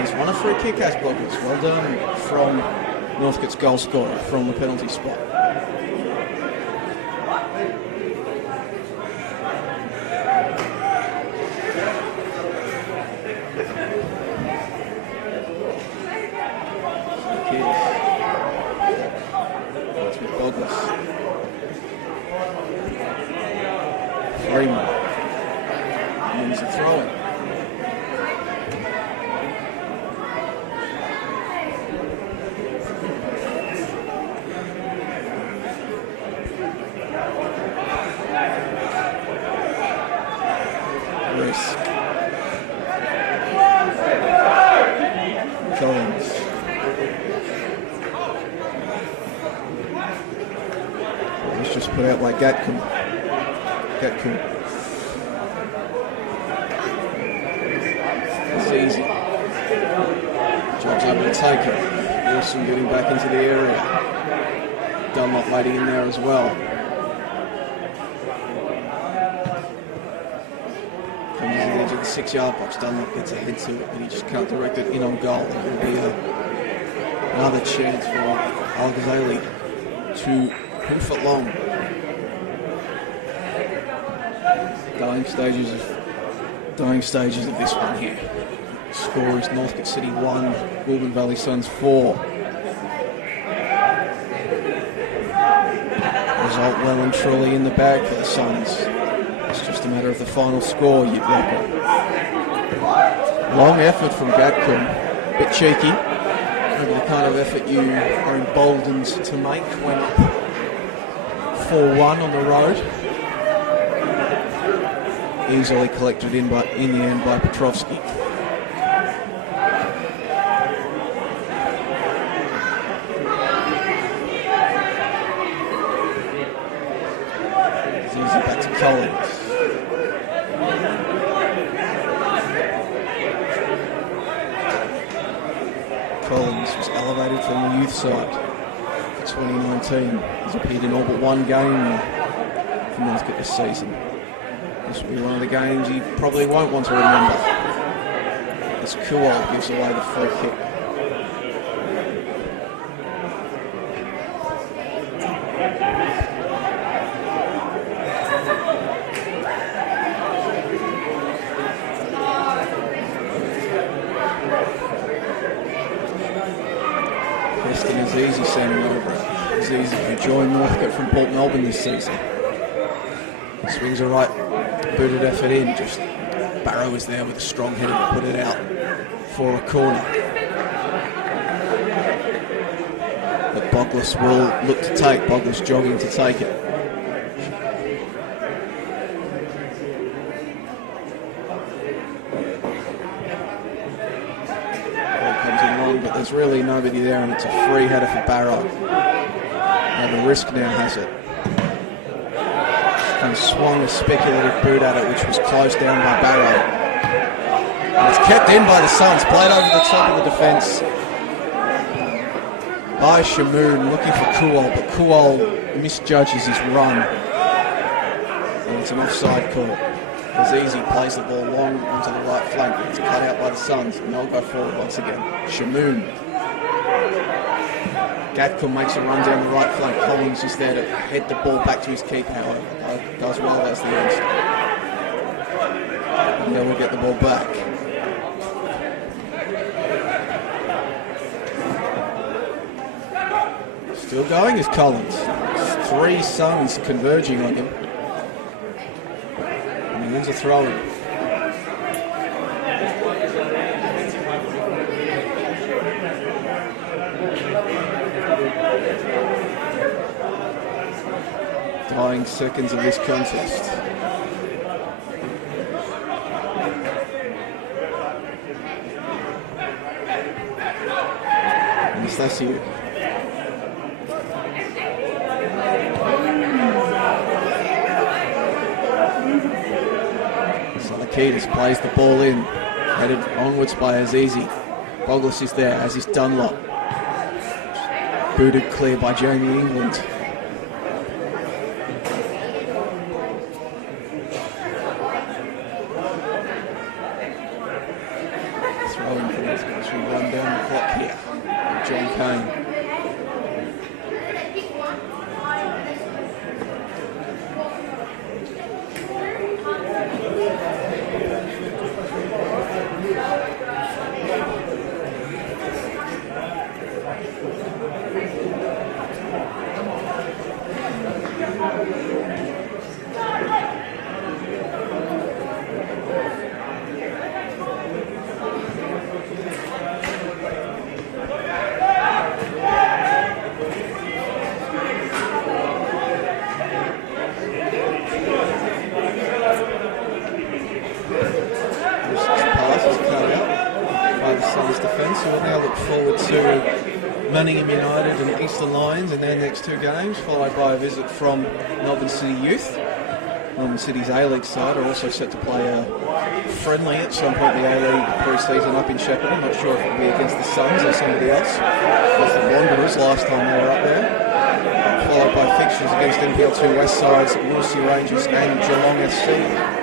He's won a free kick as Boggles. Well done from Northcote's goal scorer from the penalty spot. Freeman wins the throw-in. Risk. Collins. It's just put out by Gatcombe. It's easy. Job's able to take it. Wilson getting back into the area. Dunlop waiting in there as well. Comes to the edge of the 6-yard box. Dunlop gets a head to it, but he just can't direct it in on goal. It will be another chance for Al Ghazali to hoof it long. Dying stages of this one here. Score is Northcote City 1, Goulburn Valley Suns 4. Result well and truly in the bag for the Suns. It's just a matter of the final score, you'd reckon. Long effort from Gatcombe, bit cheeky. Maybe the kind of effort you are emboldened to make when 4-1 on the road. Easily collected in the end by Petrovsky. It's easy back to Collins. Collins was elevated from the youth side for 2019. He's appeared in all but one game for Northcote this season. This will be one of the games he probably won't want to remember. As Kuol gives away the free kick. Preston is easy sending over it. It's easy to join Northcote from Port Melbourne this season. Swings a right booted effort in, just Barrow is there with a strong header to put it out for a corner. But Boggles will look to take, Boggles jogging to take it. Ball comes in long, but there's really nobody there and it's a free header for Barrow. Now the risk now has it. And swung a speculative boot at it, which was closed down by Barrow. And it's kept in by the Suns, played over the top of the defence, by Shamoon, looking for Kuol, but Kuol misjudges his run. And it's an offside call. Azizi plays the ball long onto the right flank. It's cut out by the Suns, and they'll go forward once again. Shamoon. Gatcombe makes a run down the right flank. Collins is there to head the ball back to his keeper, however. Does well as the end. And then we'll get the ball back. Still going is Collins. Three Suns converging on him. And he wins a throw-in. Dying seconds of this contest. Anastasio. Salakitis plays the ball in, headed onwards by Azizi. Boglis is there, as is Dunlop. Booted clear by Jamie England. Throwing for this as we run down the clock here. John Kane. Manningham United and Eastern Lions in their next two games, followed by a visit from Melbourne City Youth. Melbourne City's A-League side are also set to play a friendly at some point in the A-League pre-season up in Shepparton. I'm not sure if it'll be against the Suns or somebody else. It was the Wanderers last time they were up there. Followed by fixtures against NPL 2 West Sides, Wilsey Rangers and Geelong FC.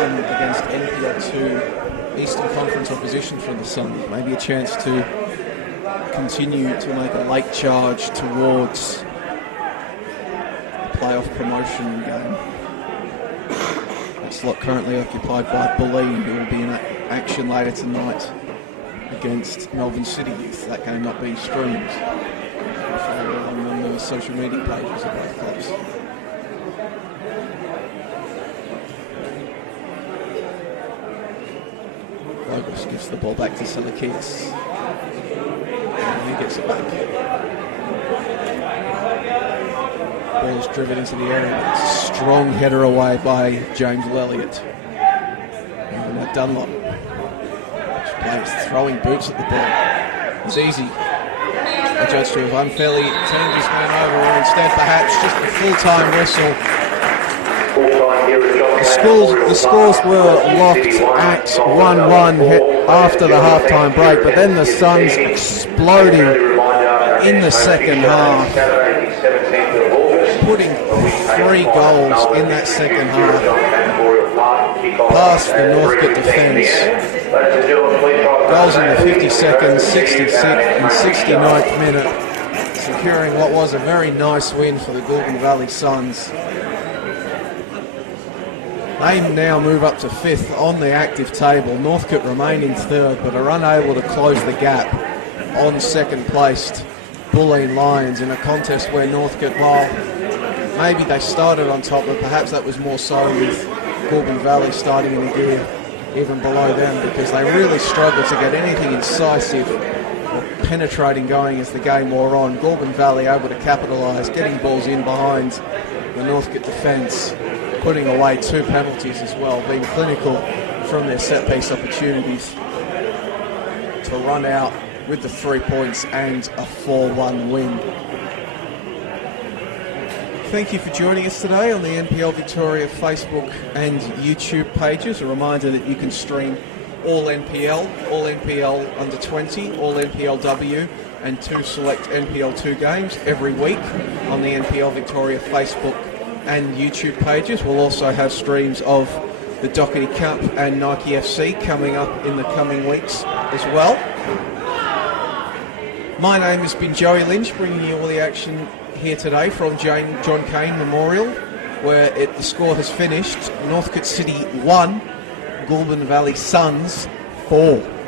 Against NPL 2 Eastern Conference opposition from the Suns. Maybe a chance to continue to make a late charge towards the playoff promotion game. That slot currently occupied by Bulleen, who will be in action later tonight against Melbourne City Youth. That game not being streamed. Follow along on the social media pages of both clubs. Logos gives the ball back to Salakis. And he gets it back. Ball is driven into the area. It's a strong header away by James Lelliott. And now Dunlop. Plays throwing boots at the ball. It's easy. I judge to have unfairly turned his man over, or instead perhaps just a full-time whistle. The scores were locked at 1-1 after the half-time break, but then the Suns exploding in the second half, putting 3 goals in that second half past the Northcote defence. Goals in the 52nd, 66th and 69th minute, securing what was a very nice win for the Goulburn Valley Suns. They now move up to 5th on the active table. Northcote remain in 3rd, but are unable to close the gap on 2nd placed Bulleen Lions in a contest where Northcote, well, maybe they started on top, but perhaps that was more so with Goulburn Valley starting in the gear even below them, because they really struggled to get anything incisive or penetrating going as the game wore on. Goulburn Valley able to capitalise, getting balls in behind the Northcote defence, putting away 2 penalties as well, being clinical from their set-piece opportunities to run out with the 3 points and a 4-1 win. Thank you for joining us today on the NPL Victoria Facebook and YouTube pages. A reminder that you can stream all NPL under 20, all NPLW, and 2 select NPL2 games every week on the NPL Victoria Facebook and YouTube pages. We'll also have streams of the Doherty Cup and Nike FC coming up in the coming weeks as well. My name has been Joey Lynch, bringing you all the action here today from John Cain Memorial, where the score has finished Northcote City 1, Goulburn Valley Suns 4.